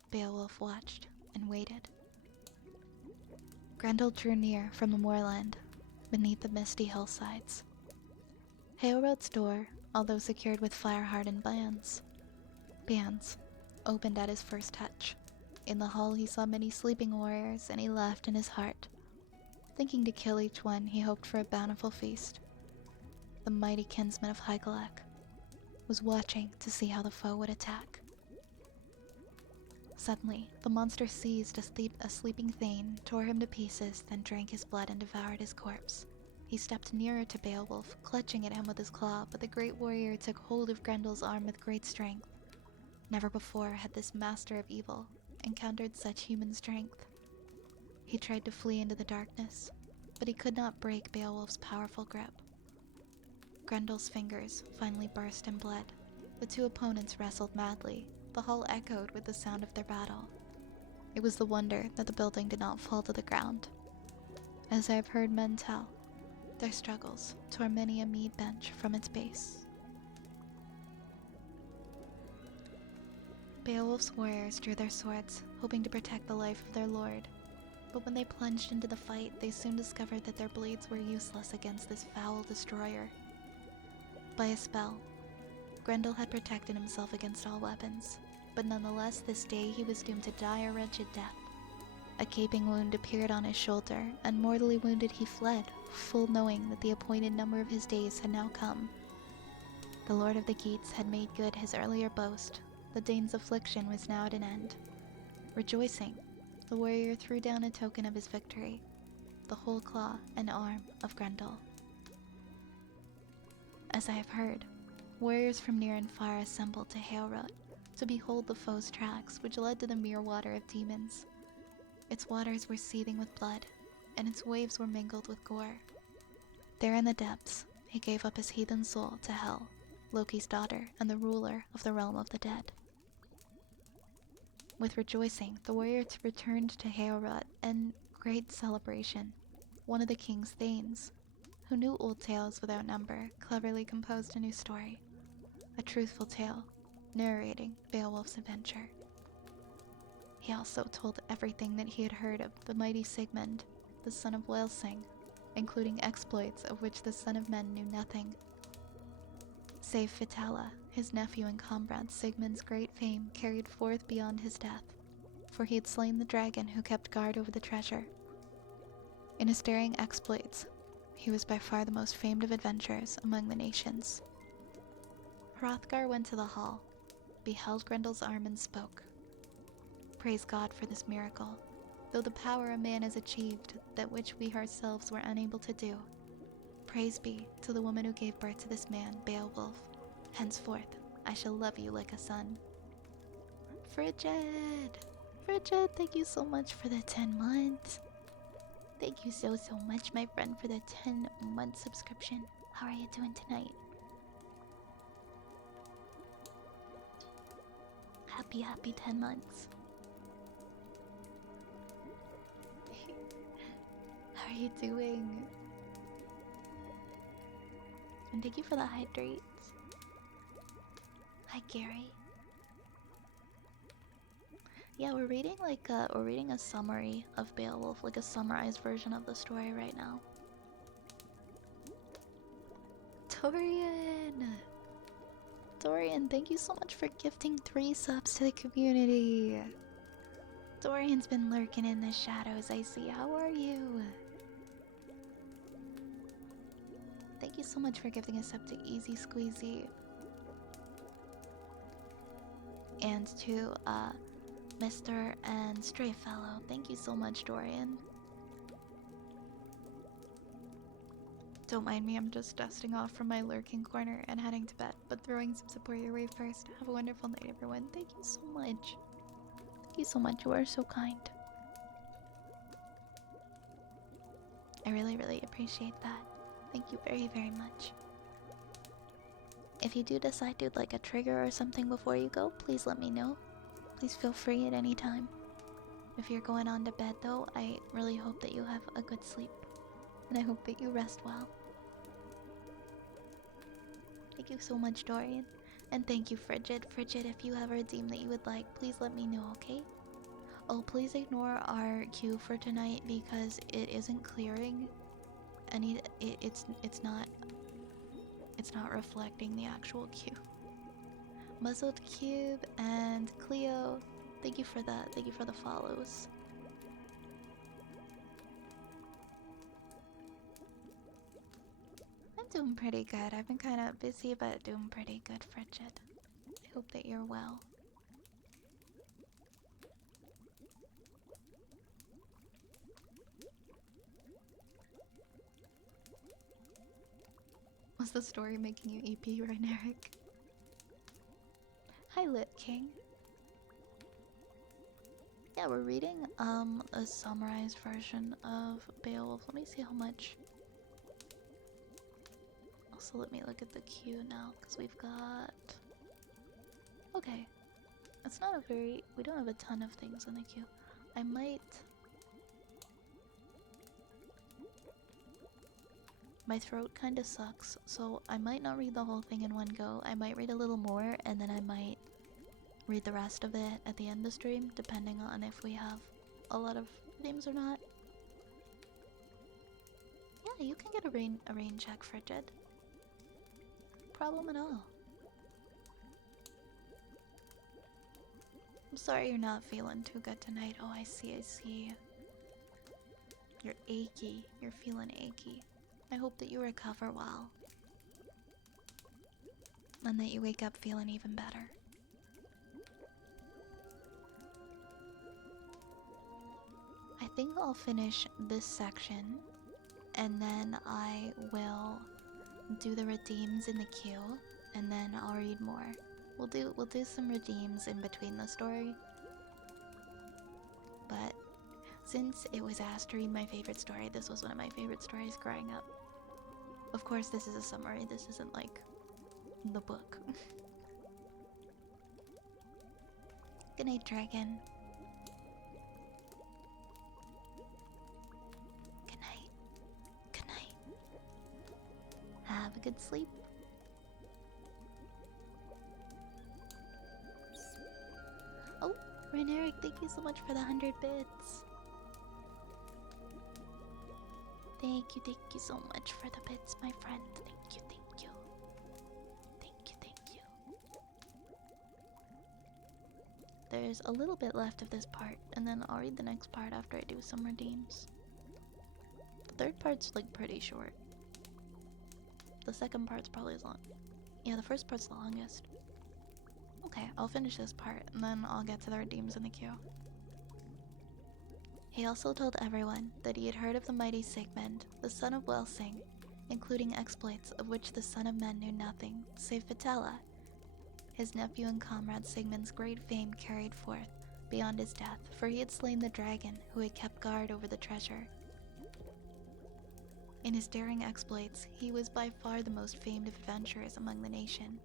Beowulf watched and waited. Grendel drew near from the moorland, beneath the misty hillsides. Heorot's door, although secured with fire-hardened bands, opened at his first touch. In the hall he saw many sleeping warriors, and he laughed in his heart. Thinking to kill each one, he hoped for a bountiful feast. The mighty kinsman of Hygelac was watching to see how the foe would attack. Suddenly, the monster seized a sleeping thane, tore him to pieces, then drank his blood and devoured his corpse. He stepped nearer to Beowulf, clutching at him with his claw, but the great warrior took hold of Grendel's arm with great strength. Never before had this master of evil encountered such human strength. He tried to flee into the darkness, but he could not break Beowulf's powerful grip. Grendel's fingers finally burst in blood. The 2 opponents wrestled madly. The hall echoed with the sound of their battle. It was the wonder that the building did not fall to the ground. As I have heard men tell, their struggles tore many a mead bench from its base. Beowulf's warriors drew their swords, hoping to protect the life of their lord. But when they plunged into the fight, they soon discovered that their blades were useless against this foul destroyer. By a spell, Grendel had protected himself against all weapons, but nonetheless this day he was doomed to die a wretched death. A gaping wound appeared on his shoulder, and mortally wounded he fled, full knowing that the appointed number of his days had now come. The Lord of the Geats had made good his earlier boast. The Dane's affliction was now at an end. Rejoicing, the warrior threw down a token of his victory, the whole claw and arm of Grendel. As I have heard, warriors from near and far assembled to Heorot to behold the foe's tracks, which led to the mere water of demons. Its waters were seething with blood, and its waves were mingled with gore. There in the depths, he gave up his heathen soul to Hel, Loki's daughter and the ruler of the realm of the dead. With rejoicing, the warriors returned to Heorot, and great celebration. One of the king's thanes, who knew old tales without number, cleverly composed a new story, a truthful tale, narrating Beowulf's adventure. He also told everything that he had heard of the mighty Sigmund, the son of Wælsing, including exploits of which the Son of Men knew nothing. Save Fitala, His nephew and comrade Sigmund's great fame carried forth beyond his death, for he had slain the dragon who kept guard over the treasure. In his daring exploits, he was by far the most famed of adventurers among the nations. Hrothgar went to the hall, beheld Grendel's arm and spoke. Praise God for this miracle, though the power a man has achieved that which we ourselves were unable to do. Praise be to the woman who gave birth to this man, Beowulf. Henceforth, I shall love you like a son. Frigid! Frigid, thank you so much for the 10 months. Thank you so much, my friend, for the 10-month subscription. How are you doing tonight? Happy 10 months. How are you doing? And thank you for the hydrates. Hi, Gary. Yeah, we're reading a summary of Beowulf, like a summarized version of the story right now. Dorian, thank you so much for gifting 3 subs to the community. Dorian's been lurking in the shadows, I see. How are you? Thank you so much for gifting a sub to Easy Squeezy. And to, Mr. and Stray Fellow. Thank you so much, Dorian. Don't mind me, I'm just dusting off from my lurking corner and heading to bed, but throwing some support your way first. Have a wonderful night, everyone. Thank you so much. Thank you so much, you are so kind. I really appreciate that. Thank you very much. If you do decide to like a trigger or something before you go, please let me know. Please feel free at any time. If you're going on to bed though, I really hope that you have a good sleep. And I hope that you rest well. Thank you so much, Dorian. And thank you, Frigid. Frigid, if you have a redeem that you would like, please let me know, okay? Oh, please ignore our queue for tonight because it isn't clearing. It's not reflecting the actual queue. Muzzled Cube and Cleo, thank you for that. Thank you for the follows. I'm doing pretty good. I've been kind of busy, but doing pretty good, Frigid. I hope that you're well. Was the story making you EP, Rhaenyra? Hi, Lit King. Yeah, we're reading a summarized version of Beowulf. Let me see how much. Also, let me look at the queue now, because we've got... Okay. It's not a very... We don't have a ton of things in the queue. I might... My throat kind of sucks, so I might not read the whole thing in one go. I might read a little more, and then I might read the rest of it at the end of the stream, depending on if we have a lot of names or not. Yeah, you can get a rain check, Frigid. Problem at all. I'm sorry you're not feeling too good tonight. Oh, I see. You're achy. You're feeling achy. I hope that you recover well. And that you wake up feeling even better. I think I'll finish this section, and then I will do the redeems in the queue, and then I'll read more. We'll do some redeems in between the story. But since it was asked to read my favorite story, this was one of my favorite stories growing up. Of course, this is a summary. This isn't like the book. Good night, Dragon. Good night. Good night. Have a good sleep. Oh, Rhaenyra, thank you so much for the 100 bits. Thank you so much for the bits, my friend. Thank you. Thank you. there's a little bit left of this part, and then I'll read the next part after I do some redeems. The third part's like pretty short. The second part's probably as long. Yeah, the first part's the longest. Okay, I'll finish this part, and then I'll get to the redeems in the queue. He also told everyone that he had heard of the mighty Sigmund, the son of Welsing, including exploits of which the son of men knew nothing, save Vitella, his nephew and comrade Sigmund's great fame carried forth beyond his death, for he had slain the dragon who had kept guard over the treasure. In his daring exploits, he was by far the most famed of adventurers among the nation.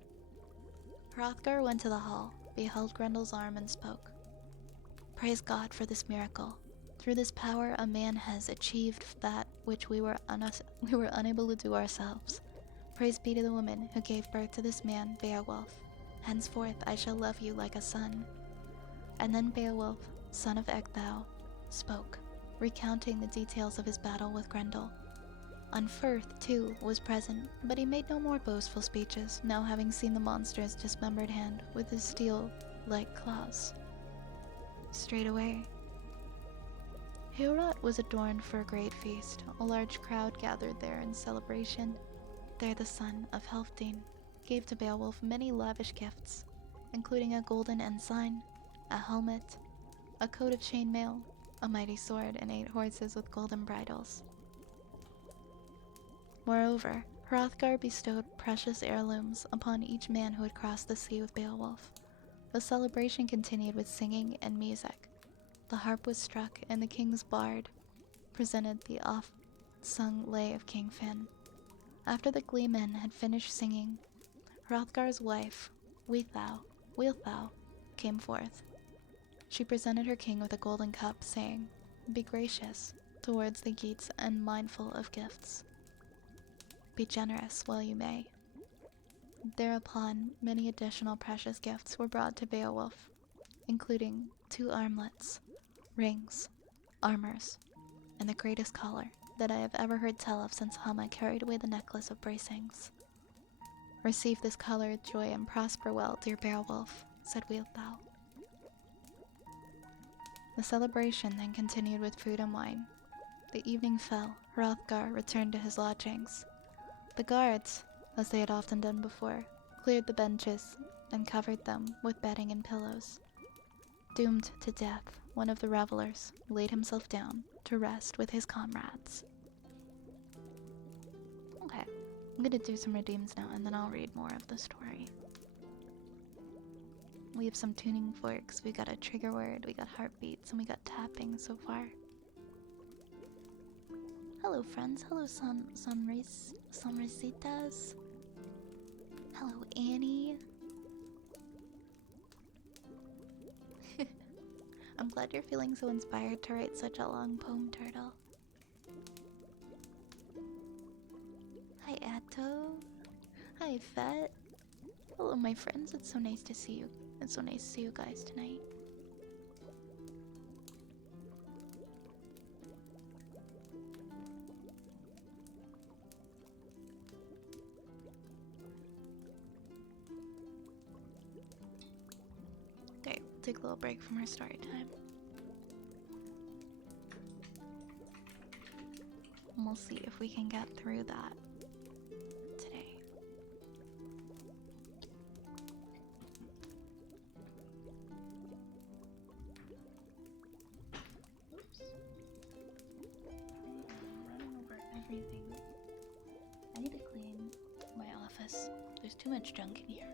Hrothgar went to the hall, beheld Grendel's arm, and spoke. Praise God for this miracle. Through this power, a man has achieved that which we were unable to do ourselves. Praise be to the woman who gave birth to this man, Beowulf. Henceforth I shall love you like a son. And then Beowulf, son of Ecgtheow, spoke, recounting the details of his battle with Grendel. Unferth, too, was present, but he made no more boastful speeches, now having seen the monster's dismembered hand with his steel-like claws. Straightway, Heorot was adorned for a great feast. A large crowd gathered there in celebration. There the son of Helfdene gave to Beowulf many lavish gifts, including a golden ensign, a helmet, a coat of chainmail, a mighty sword, and 8 horses with golden bridles. Moreover, Hrothgar bestowed precious heirlooms upon each man who had crossed the sea with Beowulf. The celebration continued with singing and music. The harp was struck, and the king's bard presented the oft-sung lay of King Finn. After the gleemen had finished singing, Hrothgar's wife, Wealhtheow, came forth. She presented her king with a golden cup, saying, Be gracious towards the Geats and mindful of gifts. Be generous while you may. Thereupon, many additional precious gifts were brought to Beowulf, including 2 armlets, rings, armors, and the greatest collar that I have ever heard tell of since Hama carried away the necklace of bracings. Receive this collar, joy, and prosper well, dear Beowulf, said Wealhtheow. The celebration then continued with food and wine. The evening fell. Hrothgar returned to his lodgings. The guards, as they had often done before, cleared the benches and covered them with bedding and pillows. Doomed to death, one of the revelers laid himself down to rest with his comrades. Okay, I'm gonna do some redeems now, and then I'll read more of the story. We have some tuning forks, we got a trigger word, we got heartbeats, and we got tapping so far. Hello friends, hello Sonrisitas. Hello Annie. I'm glad you're feeling so inspired to write such a long poem, Turtle. Hi Atto. Hi Fet. Hello my friends, it's so nice to see you. It's so nice to see you guys tonight. Okay, we'll take a little break from our story time. And we'll see if we can get through that today. Oops. I'm running over everything. I need to clean my office. There's too much junk in here.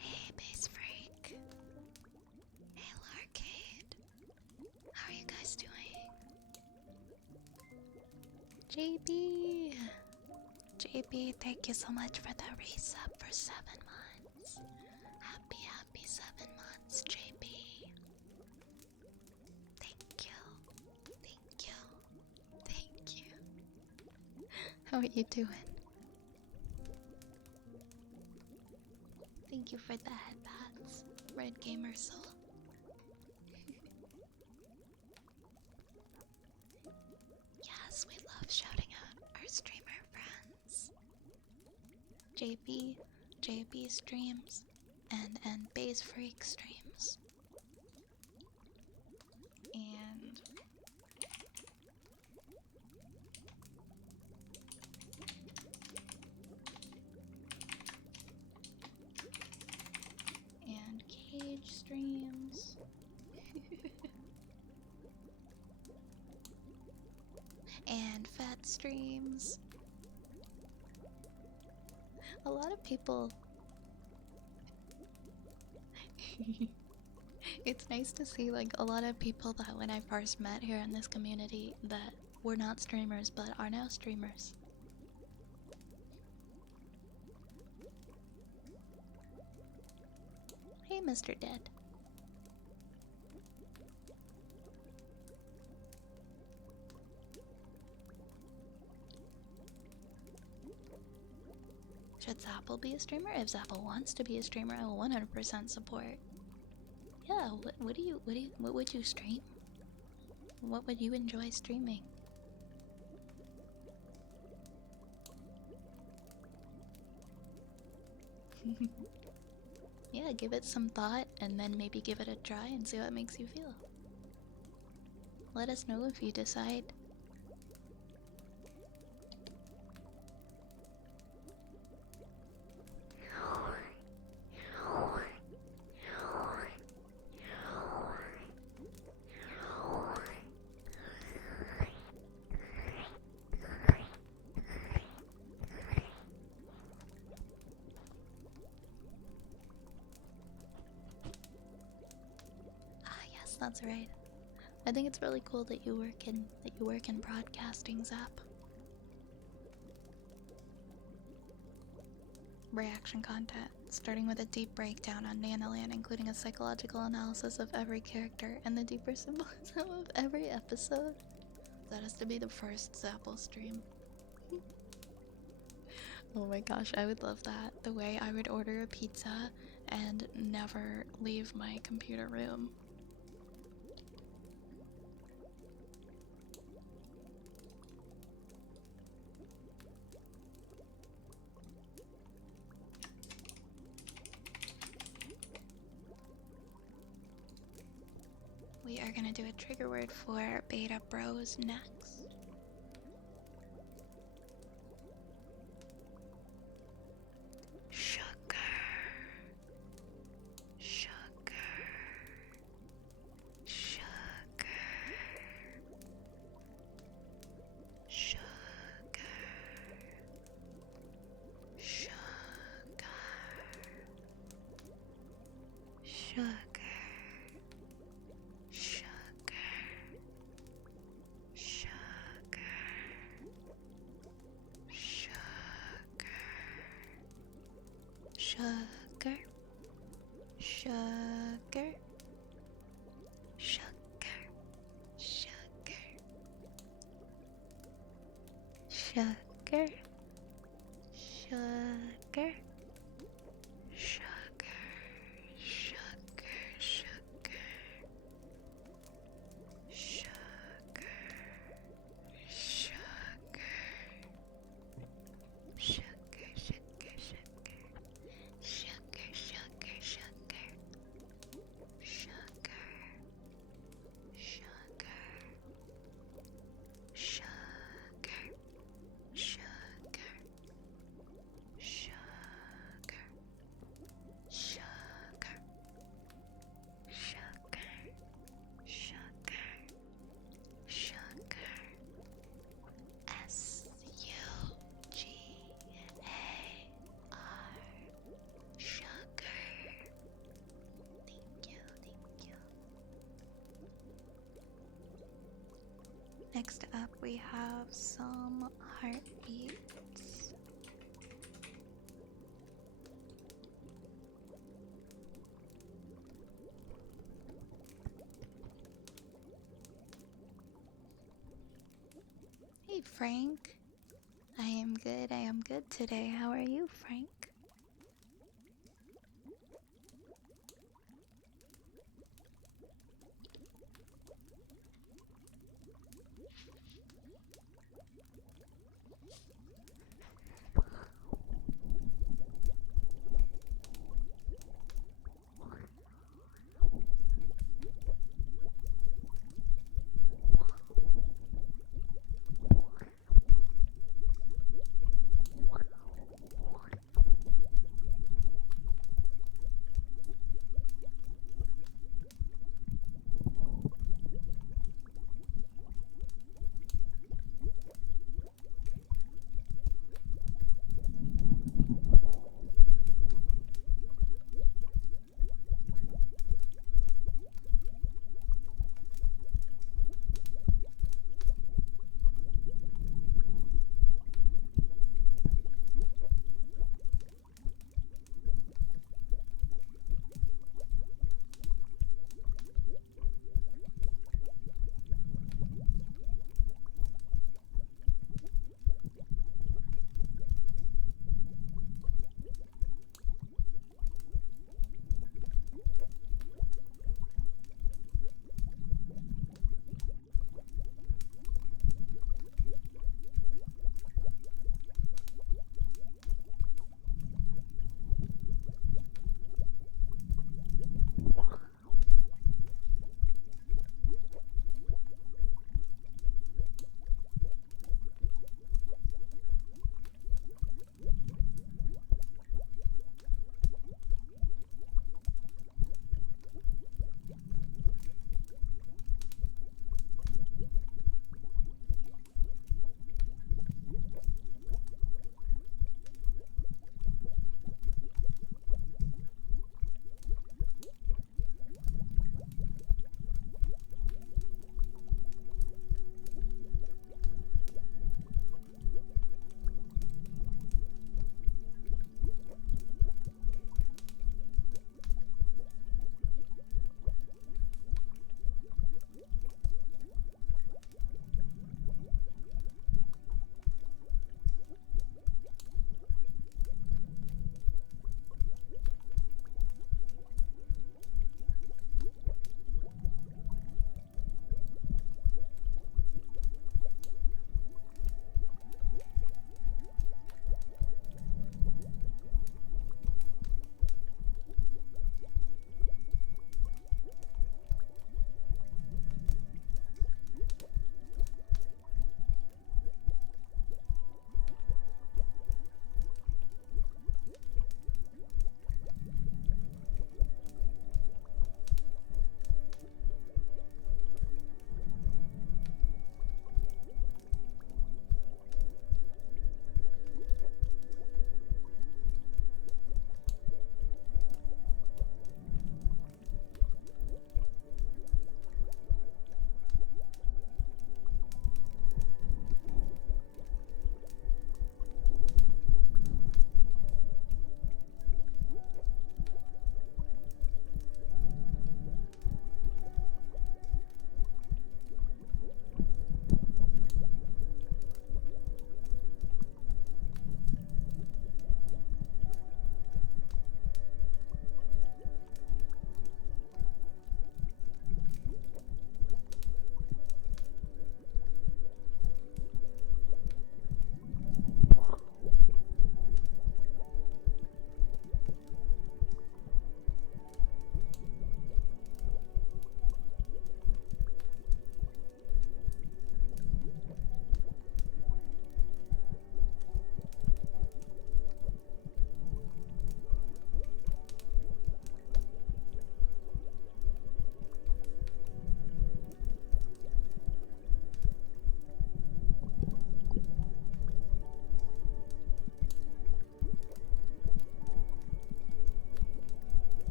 Hey, Base Freak. Hey, Larcade. How are you guys doing? JB. JB, thank you so much for the resub for 7 months. Happy, happy 7 months, JB. Thank you. Thank you. Thank you. How are you doing? Thank you for the headbats, Red Gamer Soul. Yes, we love shouting out our streamer friends. JB streams, and Base Freak streams. And Cage streams. And Fat streams. A lot of people. It's nice to see like a lot of people that when I first met here in this community that were not streamers but are now streamers. Hey, Mr. Dead. Should Zapple be a streamer? If Zapple wants to be a streamer, I will 100% support. Yeah, what would you stream? What would you enjoy streaming? Yeah, give it some thought and then maybe give it a try and see what makes you feel. Let us know if you decide. Ah, yes, that's right. I think it's really cool that you work in broadcasting, Zap. Reaction content, starting with a deep breakdown on Nanoland, including a psychological analysis of every character and the deeper symbolism of every episode. That has to be the first Zapple stream. Oh my gosh, I would love that. The way I would order a pizza and never leave my computer room. We are gonna do a trigger word for Beta Bros next. Sugar. Sugar. Sugar. Sugar. Sugar. Sugar. Sugar, sugar, sugar, sugar, sugar, sugar, sugar, sugar, sugar, sugar, sugar, sugar, sugar, sugar. Sugar, sugar, sugar. Sugar. Sugar. Next up, we have some heartbeats. Hey, Frank. I am good. I am good today. How are you, Frank?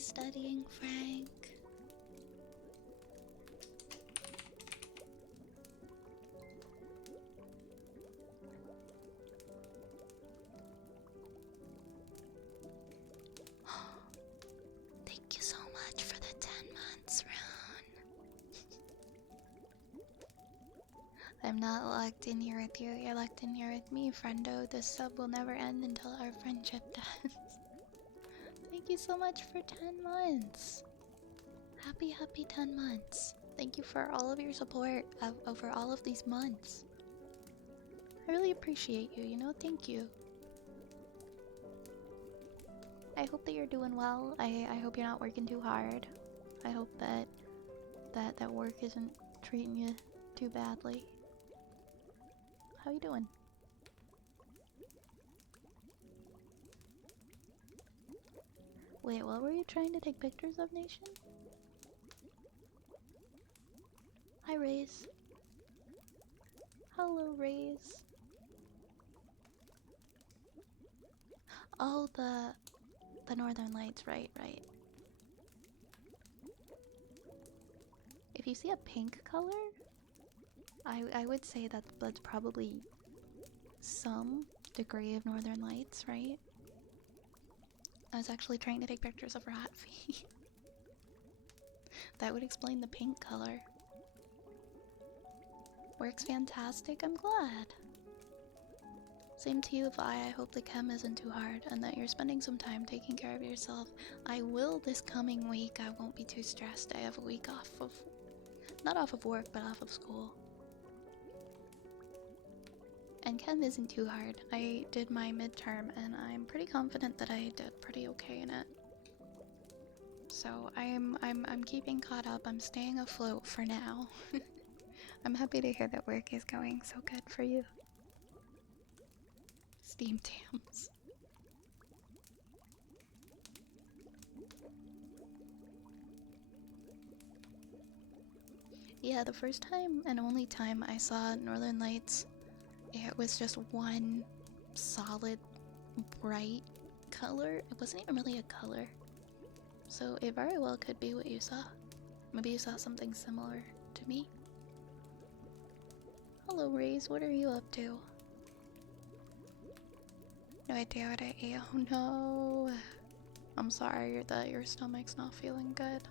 studying, Frank? Thank you so much for the 10 months, Rune. I'm not locked in here with you, you're locked in here with me, friendo. This sub will never end until our friendship does. Thank you so much for 10 months. Happy 10 months. Thank you for all of your support over all of these months. I really appreciate you, you know, thank you. I hope that you're doing well. I hope you're not working too hard. I hope that work isn't treating you too badly. How you doing? Wait, what were you trying to take pictures of, Nation? Hi, Raze. Hello, Raze. Oh, the Northern Lights, right. If you see a pink color, I would say that that's probably some degree of Northern Lights, right? I was actually trying to take pictures of rat feet. That would explain the pink color. Works fantastic, I'm glad. Same to you, Vi. I hope the chem isn't too hard and that you're spending some time taking care of yourself. I will this coming week. I won't be too stressed. I have a week off of, not off of work, but off of school. And chem isn't too hard. I did my midterm and I'm pretty confident that I did pretty okay in it. So I'm keeping caught up. I'm staying afloat for now. I'm happy to hear that work is going so good for you. Steam Tams. Yeah, the first time and only time I saw Northern Lights, it was just one solid, bright color. It wasn't even really a color. So it very well could be what you saw. Maybe you saw something similar to me. Hello, Raze. What are you up to? No idea what I ate. Oh no. I'm sorry that your stomach's not feeling good.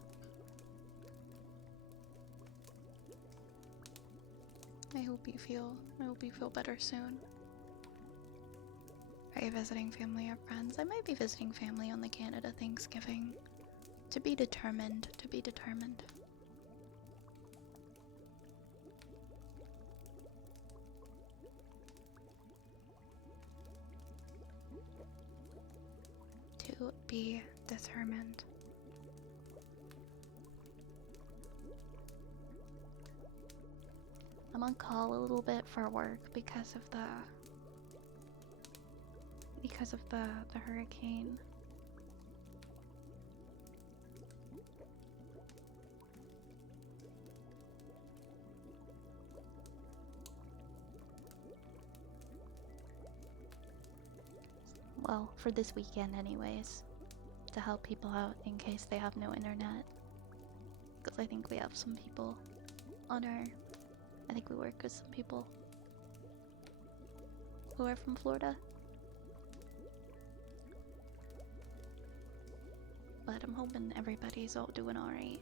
I hope you feel better soon. Are you visiting family or friends? I might be visiting family on the Canada Thanksgiving. To be determined, To be determined. I'm on call a little bit for work because of the hurricane. Well, for this weekend anyways, to help people out in case they have no internet. Because I think we have some people on our... I think we work with some people who are from Florida. But I'm hoping everybody's all doing alright.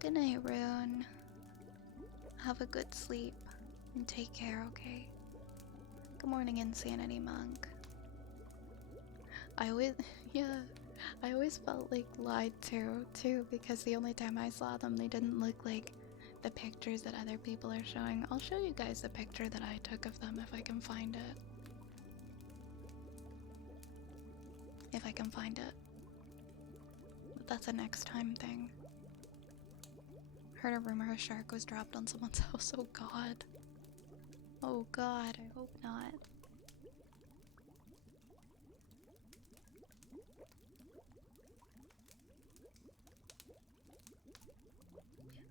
Good night, Rune. Have a good sleep. And take care, okay? Good morning, Insanity Monk. I always felt like lied to, too, because the only time I saw them, they didn't look like the pictures that other people are showing. I'll show you guys the picture that I took of them if I can find it. If I can find it. But that's a next time thing. Heard a rumor a shark was dropped on someone's house. Oh god. Oh god, I hope not.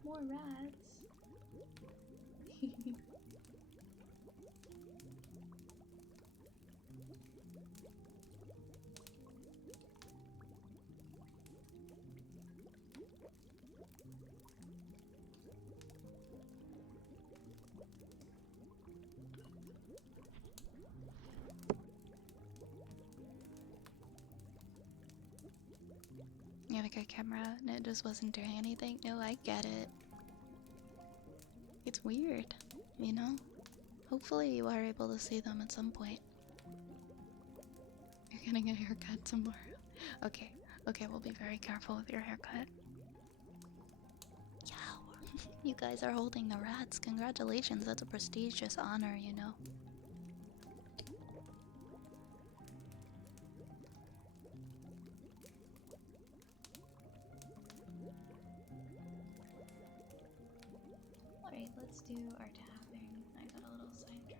More rats. You have a good camera and it just wasn't doing anything. No, I get it. It's weird, you know? Hopefully you are able to see them at some point. You're getting a haircut tomorrow. Okay, okay, we'll be very careful with your haircut. Yeah, you guys are holding the rats. Congratulations, that's a prestigious honor, you know? Alright, let's do our tapping. I got a little sidetracked.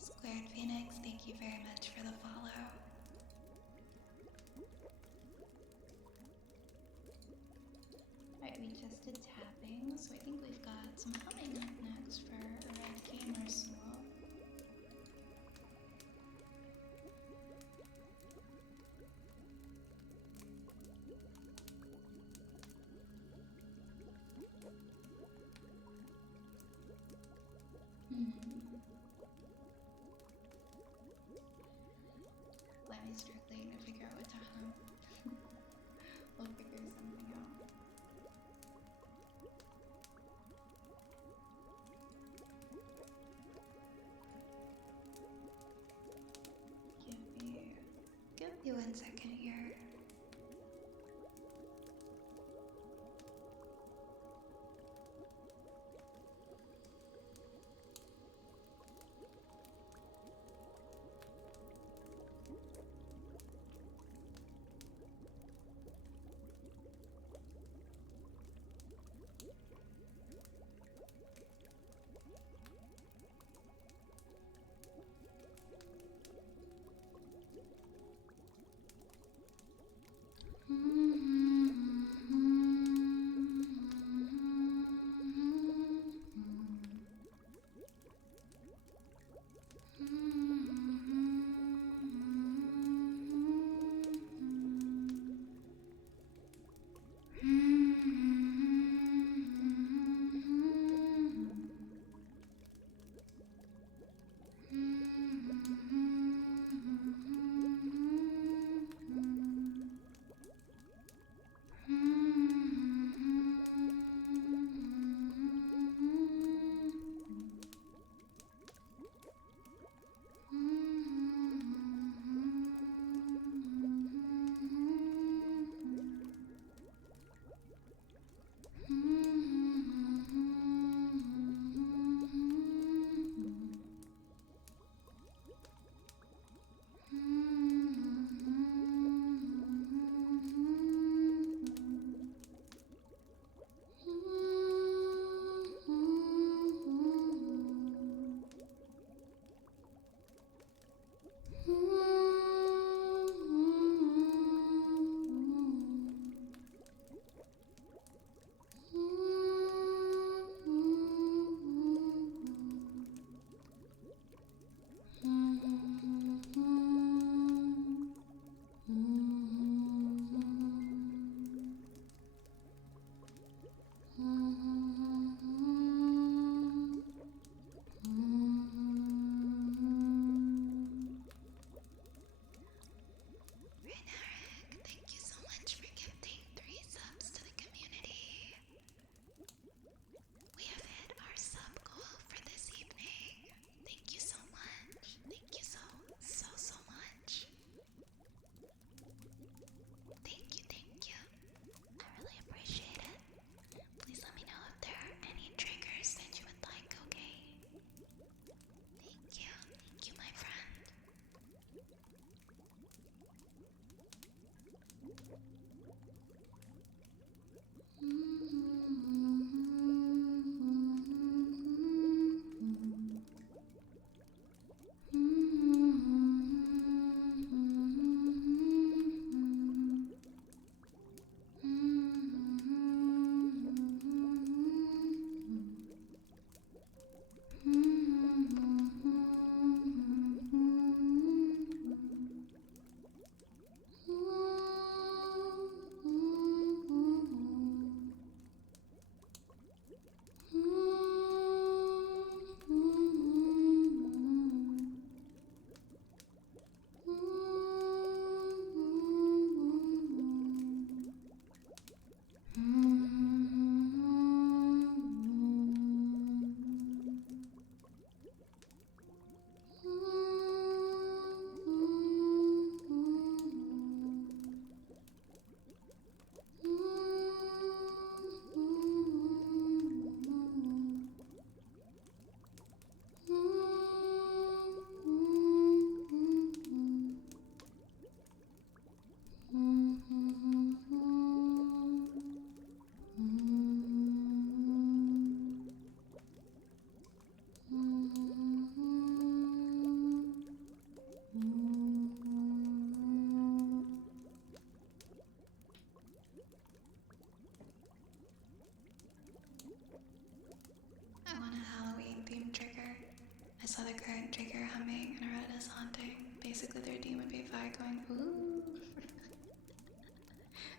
Squared Phoenix, thank you very much for the follow. Alright, we just did tapping, so I think we've got some humming up next for a red gamer swap. Let me strictly figure out what to hum. We'll figure something out.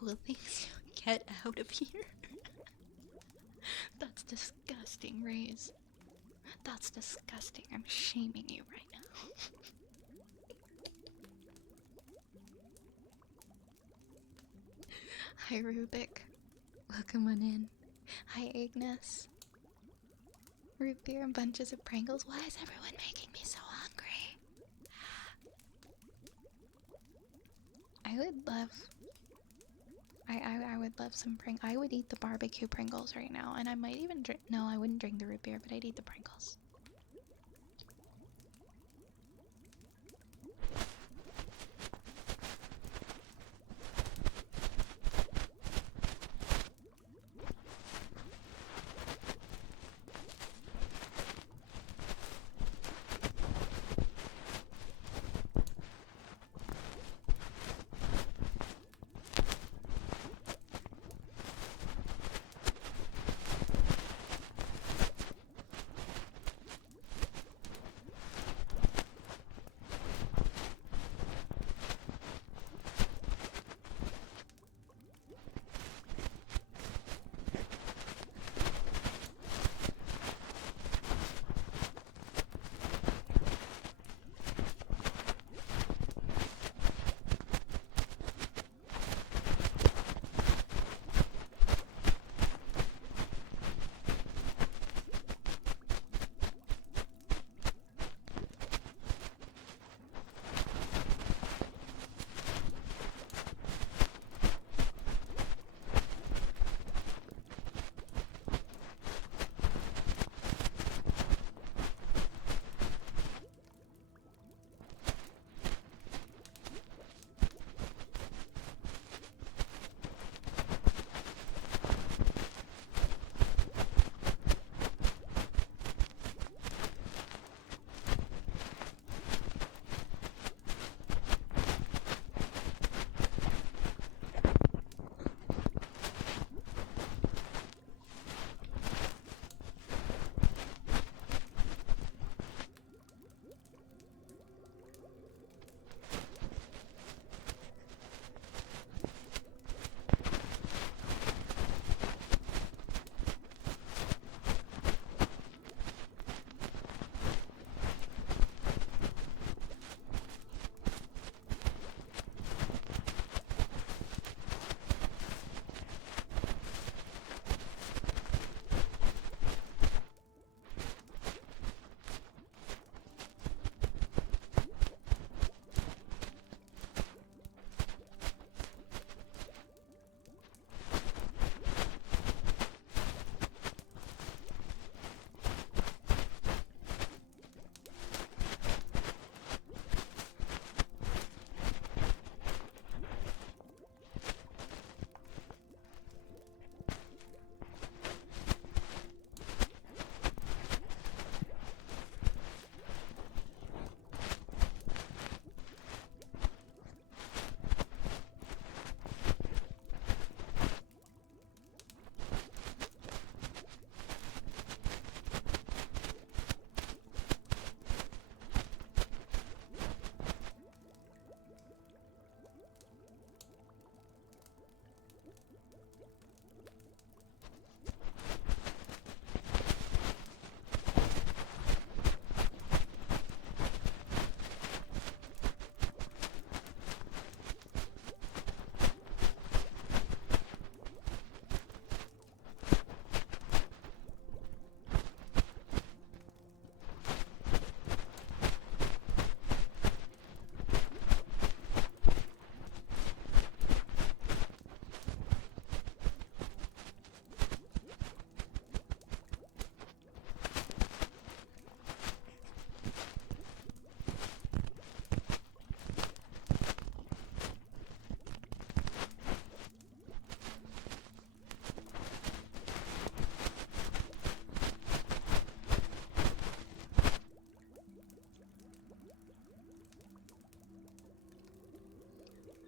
cool things. Get out of here. That's disgusting, Raze. That's disgusting. I'm shaming you right now. Hi, Rubik. Welcome on in. Hi, Agnes. Root beer and bunches of Pringles. Why is everyone making me so hungry? I would love. I would love some I would eat the barbecue Pringles right now, and I might even drink. No, I wouldn't drink the root beer, but I'd eat the Pringles.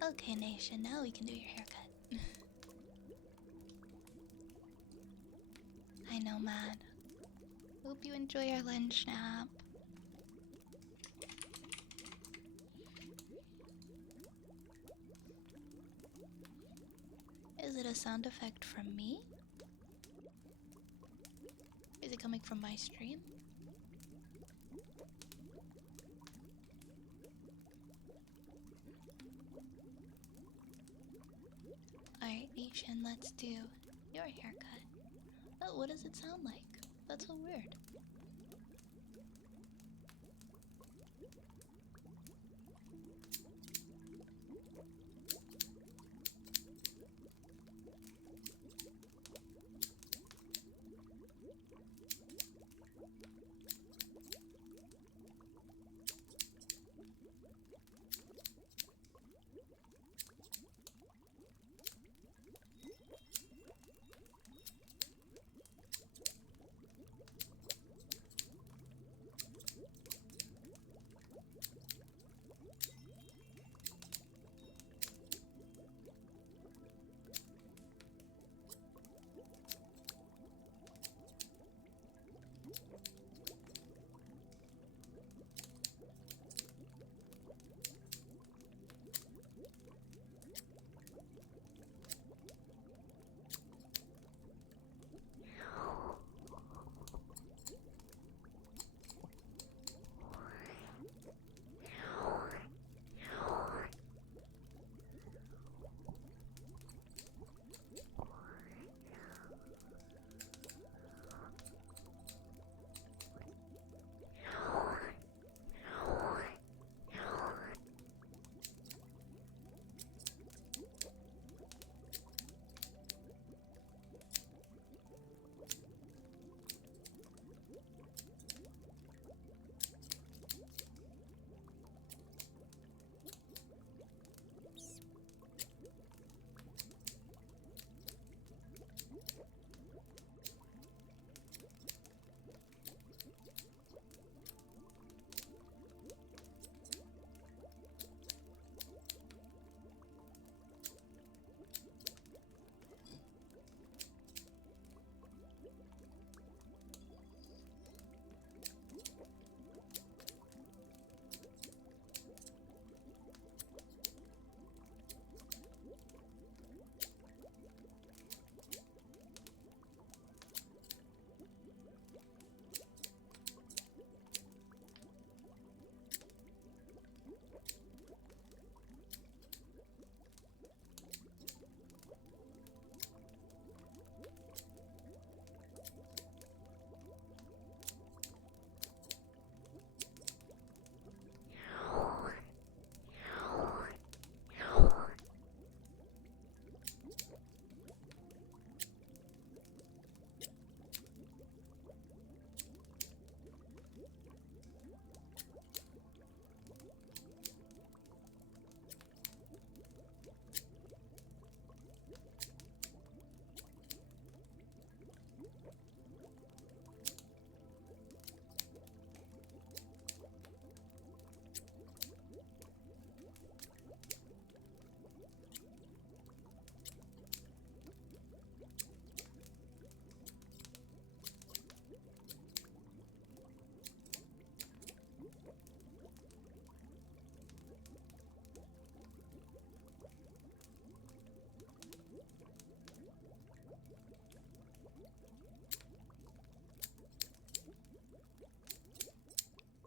Okay, Nation, now we can do your haircut. I know, man. Hope you enjoy your lunch nap. it a sound effect from me? Is it coming from my stream? Alright, Nation, let's do your haircut. Oh, what does it sound like? That's so weird.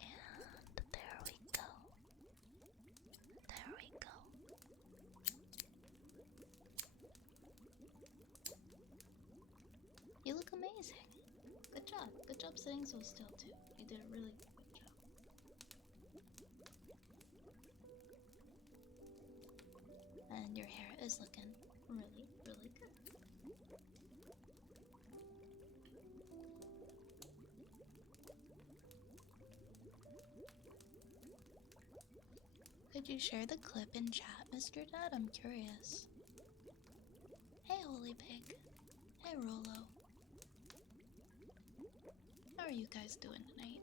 And there we go. There we go. You look amazing. Good job. Good job sitting so still too. You did a really good job. And your hair is looking really, really good. Could you share the clip in chat, Mr. Dad? I'm curious. Hey, Holy Pig. Hey, Rolo. How are you guys doing tonight?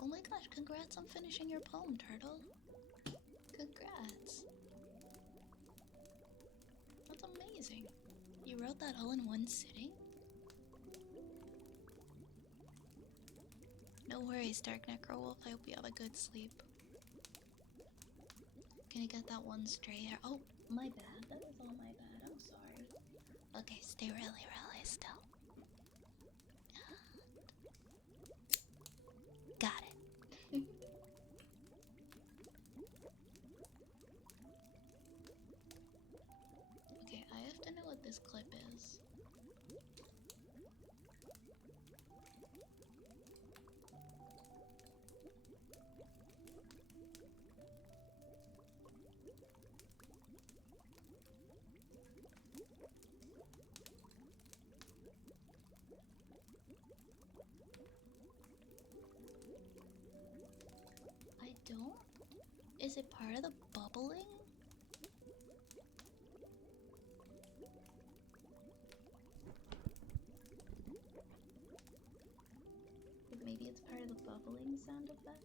Oh my gosh, congrats on finishing your poem, Turtle. Congrats. That's amazing. You wrote that all in one sitting? No worries, Dark Necro Wolf. I hope you have a good sleep. gonna get that one stray hair. Oh, my bad. That is all my bad. I'm sorry. Okay, stay really, really still. Got it. Okay, I have to know what this clip is. I don't. Is it part of the bubbling? Maybe it's part of the bubbling sound effect?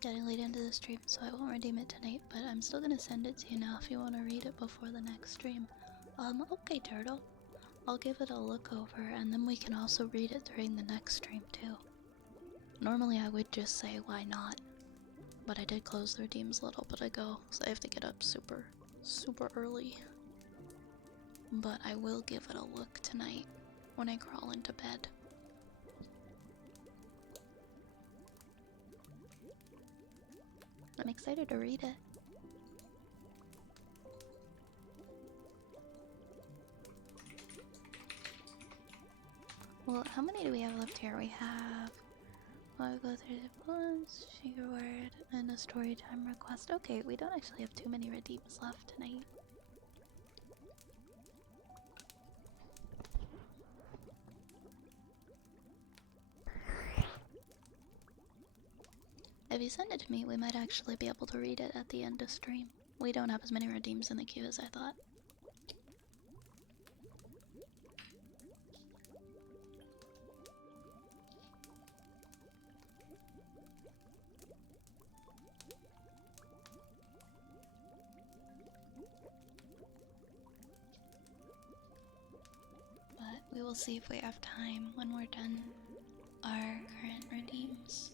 getting late into the stream, so I won't redeem it tonight, but I'm still gonna send it to you now if you want to read it before the next stream. Okay, Turtle. I'll give it a look over, and then we can also read it during the next stream, too. Normally I would just say, why not? But I did close the redeems a little bit ago, so I have to get up super early. But I will give it a look tonight when I crawl into bed. I'm excited to read it. Well, how many do we have left here? We have... I'll go through the poems, figure word, and a story time request. Okay, we don't actually have too many redeems left tonight. If you send it to me, we might actually be able to read it at the end of stream. We don't have as many redeems in the queue as I thought. But we will see if we have time when we're done our current redeems.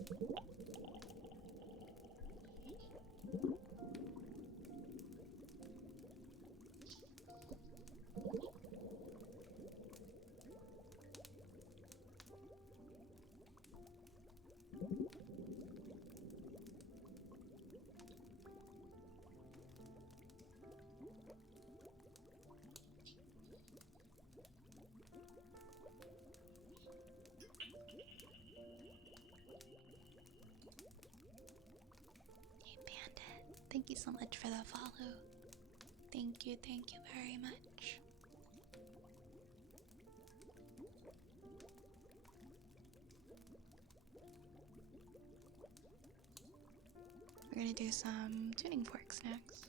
Hey Bandit, thank you so much for the follow. Thank you very much. We're gonna do some tuning forks next.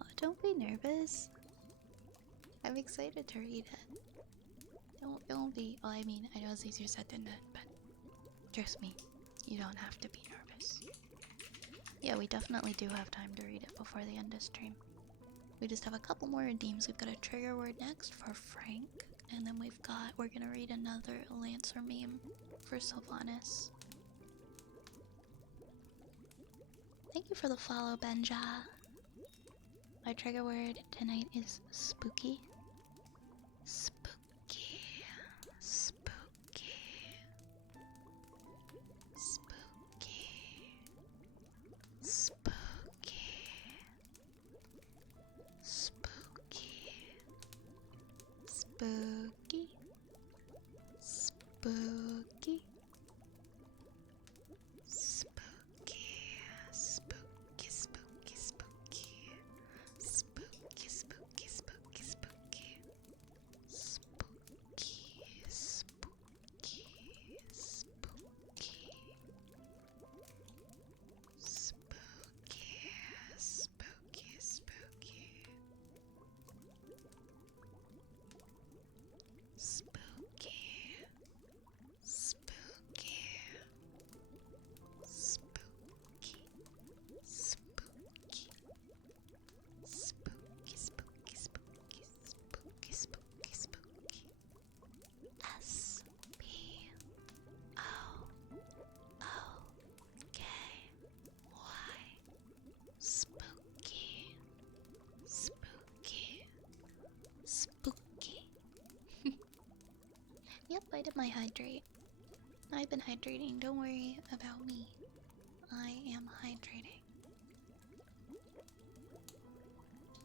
Oh, don't be nervous. I'm excited to read it. Don't be. Well, I mean, I know it's easier said than done, but trust me, you don't have to be nervous. Yeah, we definitely do have time to read it before the end of stream. We just have a couple more redeems. We've got a trigger word next for Frank, and then we're gonna read another Lancer meme for Sylvanas. Thank you for the follow, Benja. My trigger word tonight is spooky. Spooky. Spooky. Spooky. Spooky. Spooky. Spooky. Spooky. Spooky. Spooky, spooky, spooky. Spooky, spooky, spooky, spooky. did my hydrate? I've been hydrating. Don't worry about me. I am hydrating.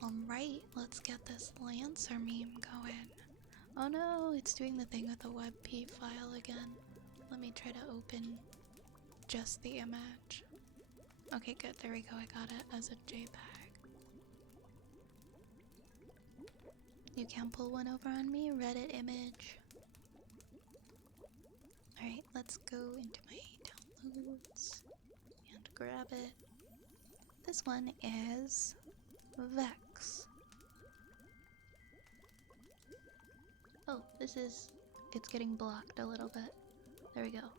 Alright, let's get this Lancer meme going. Oh no, it's doing the thing with the WebP file again. Let me try to open just the image. Okay, good. There we go. I got it as a JPEG. You can't pull one over on me? Reddit image. Alright, let's go into my downloads and grab it. This one is Vex. Oh, it's getting blocked a little bit. There we go.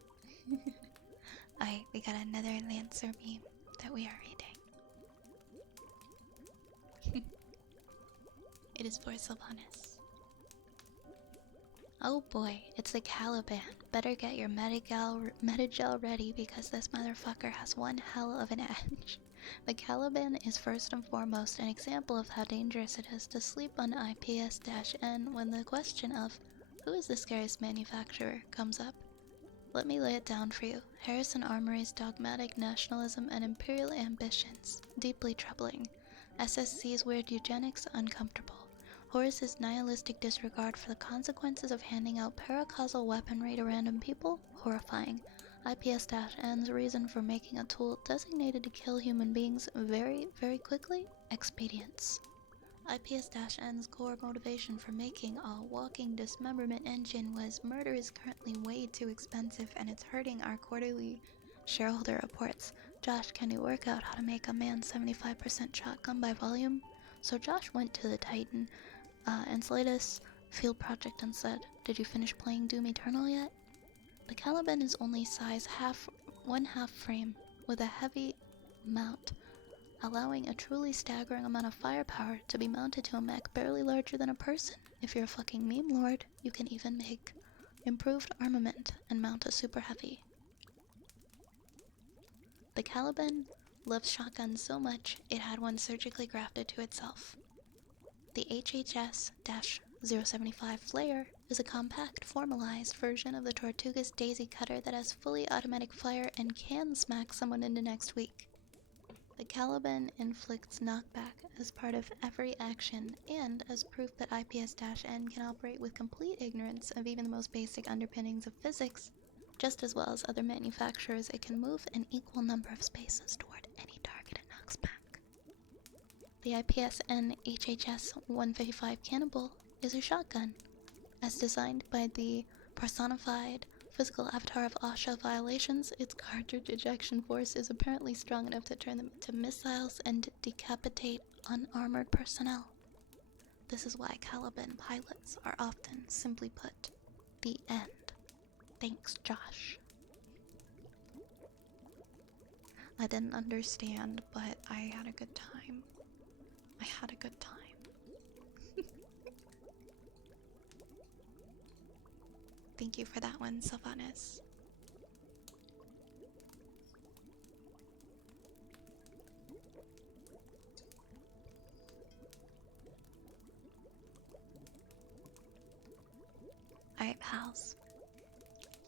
Alright, we got another Lancer meme that we are reading. It is for Sylvanas. Oh boy, it's the Caliban. Better get your Metagel ready because this motherfucker has one hell of an edge. The Caliban is first and foremost an example of how dangerous it is to sleep on IPS-N when the question of who is the scariest manufacturer comes up. Let me lay it down for you. Harrison Armory's dogmatic nationalism and imperial ambitions, deeply troubling. SSC's weird eugenics, uncomfortable. Horace's nihilistic disregard for the consequences of handing out paracausal weaponry to random people, horrifying. IPS-N's reason for making a tool designated to kill human beings very, very quickly, expedience. IPS-N's core motivation for making a walking dismemberment engine was murder is currently way too expensive and it's hurting our quarterly shareholder reports. Josh, can you work out how to make a man 75% shotgun by volume? So Josh went to the Titan Enceladus field project and said, "Did you finish playing Doom Eternal yet?" The Caliban is only size one half frame with a heavy mount, allowing a truly staggering amount of firepower to be mounted to a mech barely larger than a person. If you're a fucking meme lord, you can even make improved armament and mount a super heavy. The Caliban loves shotguns so much it had one surgically grafted to itself. The HHS-075 Flare is a compact, formalized version of the Tortuga's Daisy Cutter that has fully automatic fire and can smack someone into next week. The Caliban inflicts knockback as part of every action, and as proof that IPS-N can operate with complete ignorance of even the most basic underpinnings of physics, just as well as other manufacturers, it can move an equal number of spaces toward any target it knocks back. The IPS-N HHS-155 Cannibal is a shotgun. As designed by the personified physical avatar of OSHA violations, its cartridge ejection force is apparently strong enough to turn them into missiles and decapitate unarmored personnel. This is why Caliban pilots are often, simply put, the end. Thanks, Josh. I didn't understand, but I had a good time. I had a good time. Thank you for that one, Sylvanas. Alright, pals.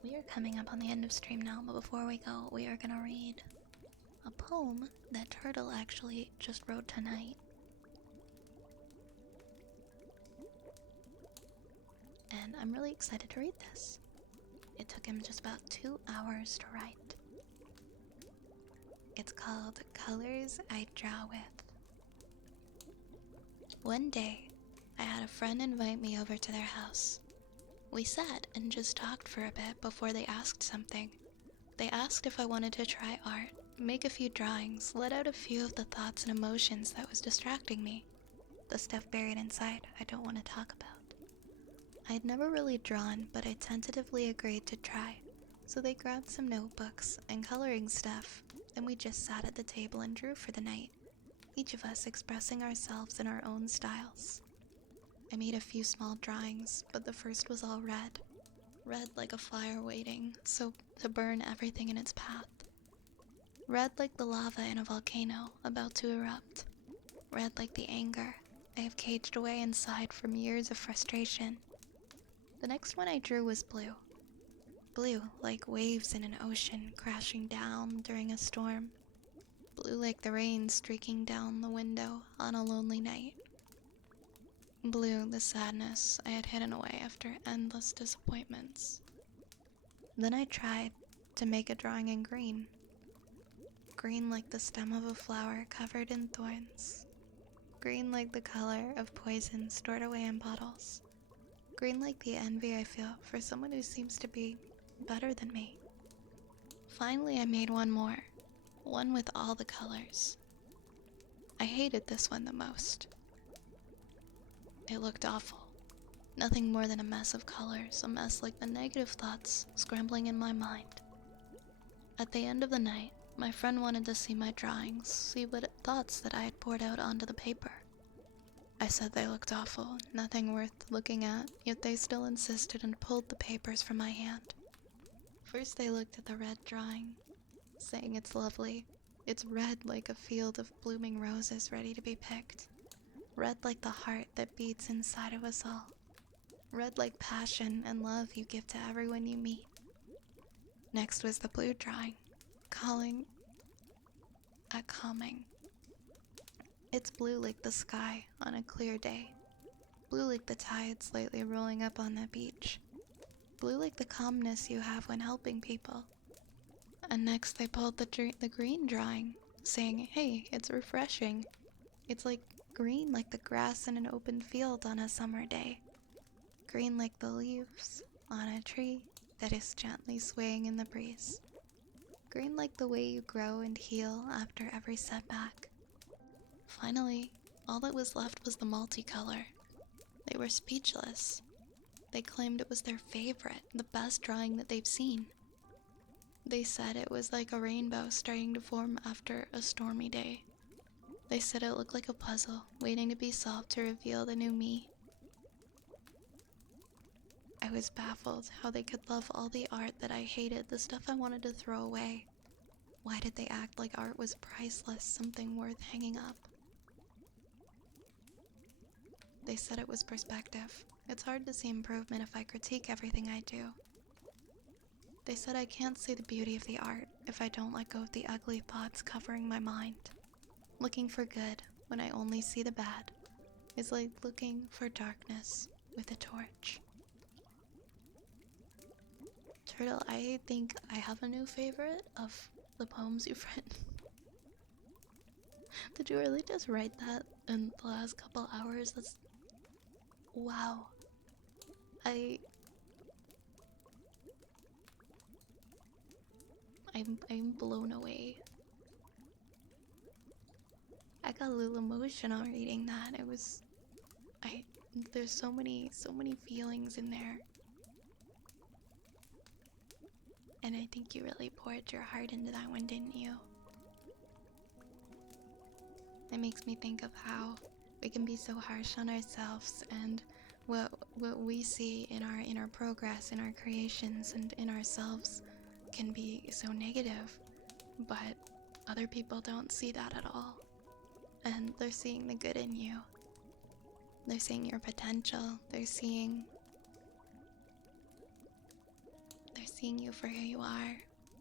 We are coming up on the end of stream now, but before we go, we are gonna read a poem that Turtle actually just wrote tonight. And I'm really excited to read this. It took him just about 2 hours to write. It's called Colors I Draw With. One day, I had a friend invite me over to their house. We sat and just talked for a bit before they asked something. They asked if I wanted to try art, make a few drawings, let out a few of the thoughts and emotions that was distracting me. The stuff buried inside I don't want to talk about. I had never really drawn, but I tentatively agreed to try. So they grabbed some notebooks and coloring stuff, and we just sat at the table and drew for the night, each of us expressing ourselves in our own styles. I made a few small drawings, but the first was all red. Red like a fire waiting, so to burn everything in its path. Red like the lava in a volcano about to erupt. Red like the anger I have caged away inside from years of frustration. The next one I drew was blue, Blue like waves in an ocean crashing down during a storm. Blue like the rain streaking down the window on a lonely night. Blue the sadness I had hidden away after endless disappointments. Then I tried to make a drawing in green. Green like the stem of a flower covered in thorns. Green like the color of poison stored away in bottles. Green like the envy I feel for someone who seems to be better than me. Finally, I made one more. One with all the colors. I hated this one the most. It looked awful. Nothing more than a mess of colors, a mess like the negative thoughts scrambling in my mind. At the end of the night, my friend wanted to see my drawings, see what thoughts that I had poured out onto the paper. I said they looked awful, nothing worth looking at, yet they still insisted and pulled the papers from my hand. First they looked at the red drawing, saying it's lovely. It's red like a field of blooming roses ready to be picked. Red like the heart that beats inside of us all. Red like passion and love you give to everyone you meet. Next was the blue drawing, calling calming. It's blue like the sky on a clear day. Blue like the tide slightly rolling up on the beach. Blue like the calmness you have when helping people. And next they pulled the green drawing, saying, hey, it's refreshing. It's like green like the grass in an open field on a summer day. Green like the leaves on a tree that is gently swaying in the breeze. Green like the way you grow and heal after every setback. Finally, all that was left was the multicolor. They were speechless. They claimed it was their favorite, the best drawing that they've seen. They said it was like a rainbow starting to form after a stormy day. They said it looked like a puzzle, waiting to be solved to reveal the new me. I was baffled how they could love all the art that I hated, the stuff I wanted to throw away. Why did they act like art was priceless, something worth hanging up? They said it was perspective. It's hard to see improvement if I critique everything I do. They said I can't see the beauty of the art if I don't let go of the ugly thoughts covering my mind. Looking for good when I only see the bad is like looking for darkness with a torch. Turtle, I think I have a new favorite of the poems you've written. Did you really just write that in the last couple hours? That's... wow. I'm blown away. I got a little emotional reading that. It was... there's so many feelings in there. And I think you really poured your heart into that one, didn't you? It makes me think of how we can be so harsh on ourselves, and what we see in our progress, in our creations, and in ourselves can be so negative, but other people don't see that at all. And they're seeing the good in you. They're seeing your potential. They're seeing you for who you are.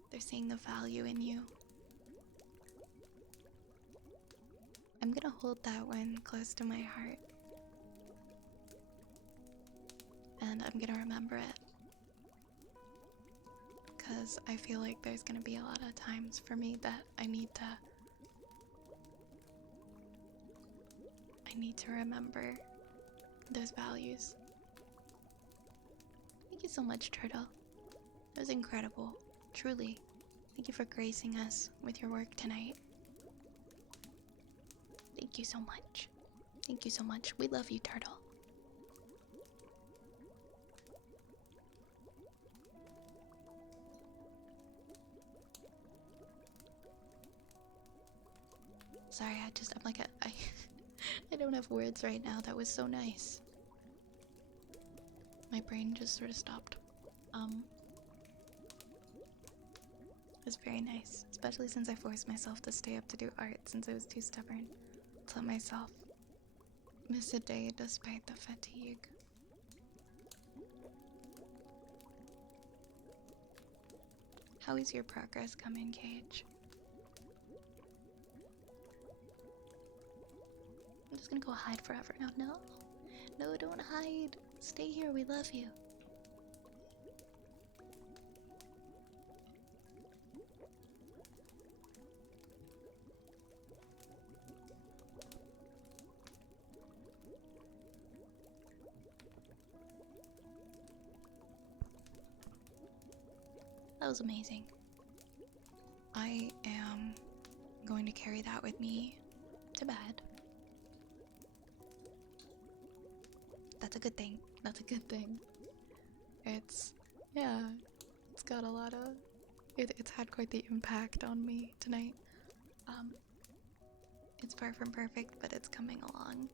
They're seeing the value in you. I'm gonna hold that one close to my heart. And I'm gonna remember it. Because I feel like there's gonna be a lot of times for me that I need to remember those values. Thank you so much, Turtle. That was incredible. Truly. Thank you for gracing us with your work tonight. Thank you so much. Thank you so much. We love you, Turtle. Sorry, I'm like, I don't have words right now. That was so nice. My brain just sort of stopped. It was very nice, especially since I forced myself to stay up to do art since I was too stubborn to let myself miss a day despite the fatigue. How is your progress coming, Cage? I'm just gonna go hide forever now. No. No, don't hide. Stay here, we love you. That was amazing. I am going to carry that with me to bed. That's a good thing. That's a good thing. Yeah, it's got a lot of, it's had quite the impact on me tonight. It's far from perfect, but it's coming along.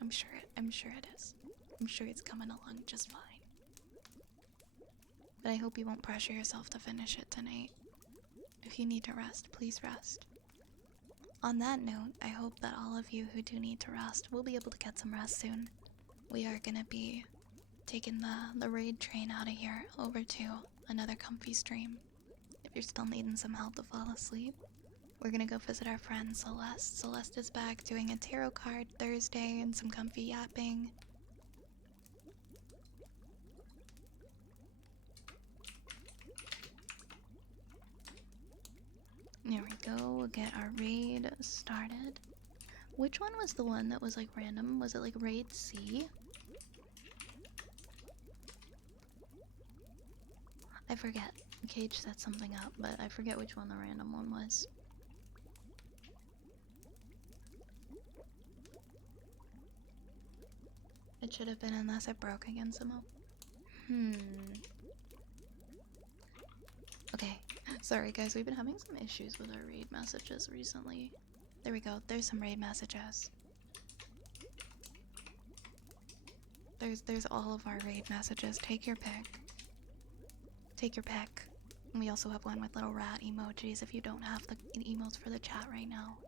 I'm sure it is. I'm sure it's coming along just fine. But I hope you won't pressure yourself to finish it tonight. If you need to rest, please rest. On that note, I hope that all of you who do need to rest will be able to get some rest soon. We are gonna be taking the raid train out of here over to another comfy stream. If you're still needing some help to fall asleep, we're gonna go visit our friend Celeste. Celeste is back doing a tarot card Thursday and some comfy yapping. There we go, we'll get our raid started. Which one was the one that was like random? Was it like raid C? I forget. Cage set something up, but I forget which one the random one was. It should have been unless it broke again somehow. Okay, sorry guys, we've been having some issues with our raid messages recently. There we go, there's some raid messages. There's all of our raid messages. Take your pick. Take your pick. And we also have one with little rat emojis if you don't have the emotes for the chat right now.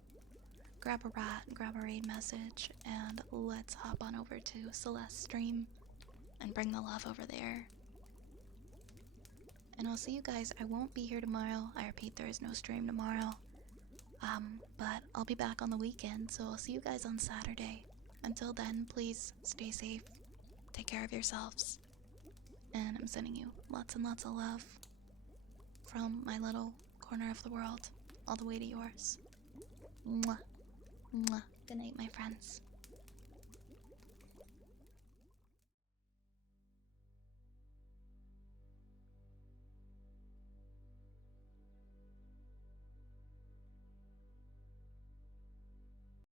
Grab a rat, grab a raid message, and let's hop on over to Celeste's stream and bring the love over there. And I'll see you guys. I won't be here tomorrow. I repeat, there is no stream tomorrow. But I'll be back on the weekend, so I'll see you guys on Saturday. Until then, please stay safe. Take care of yourselves. And I'm sending you lots and lots of love from my little corner of the world all the way to yours. Mwah. Mwah. Good night, my friends.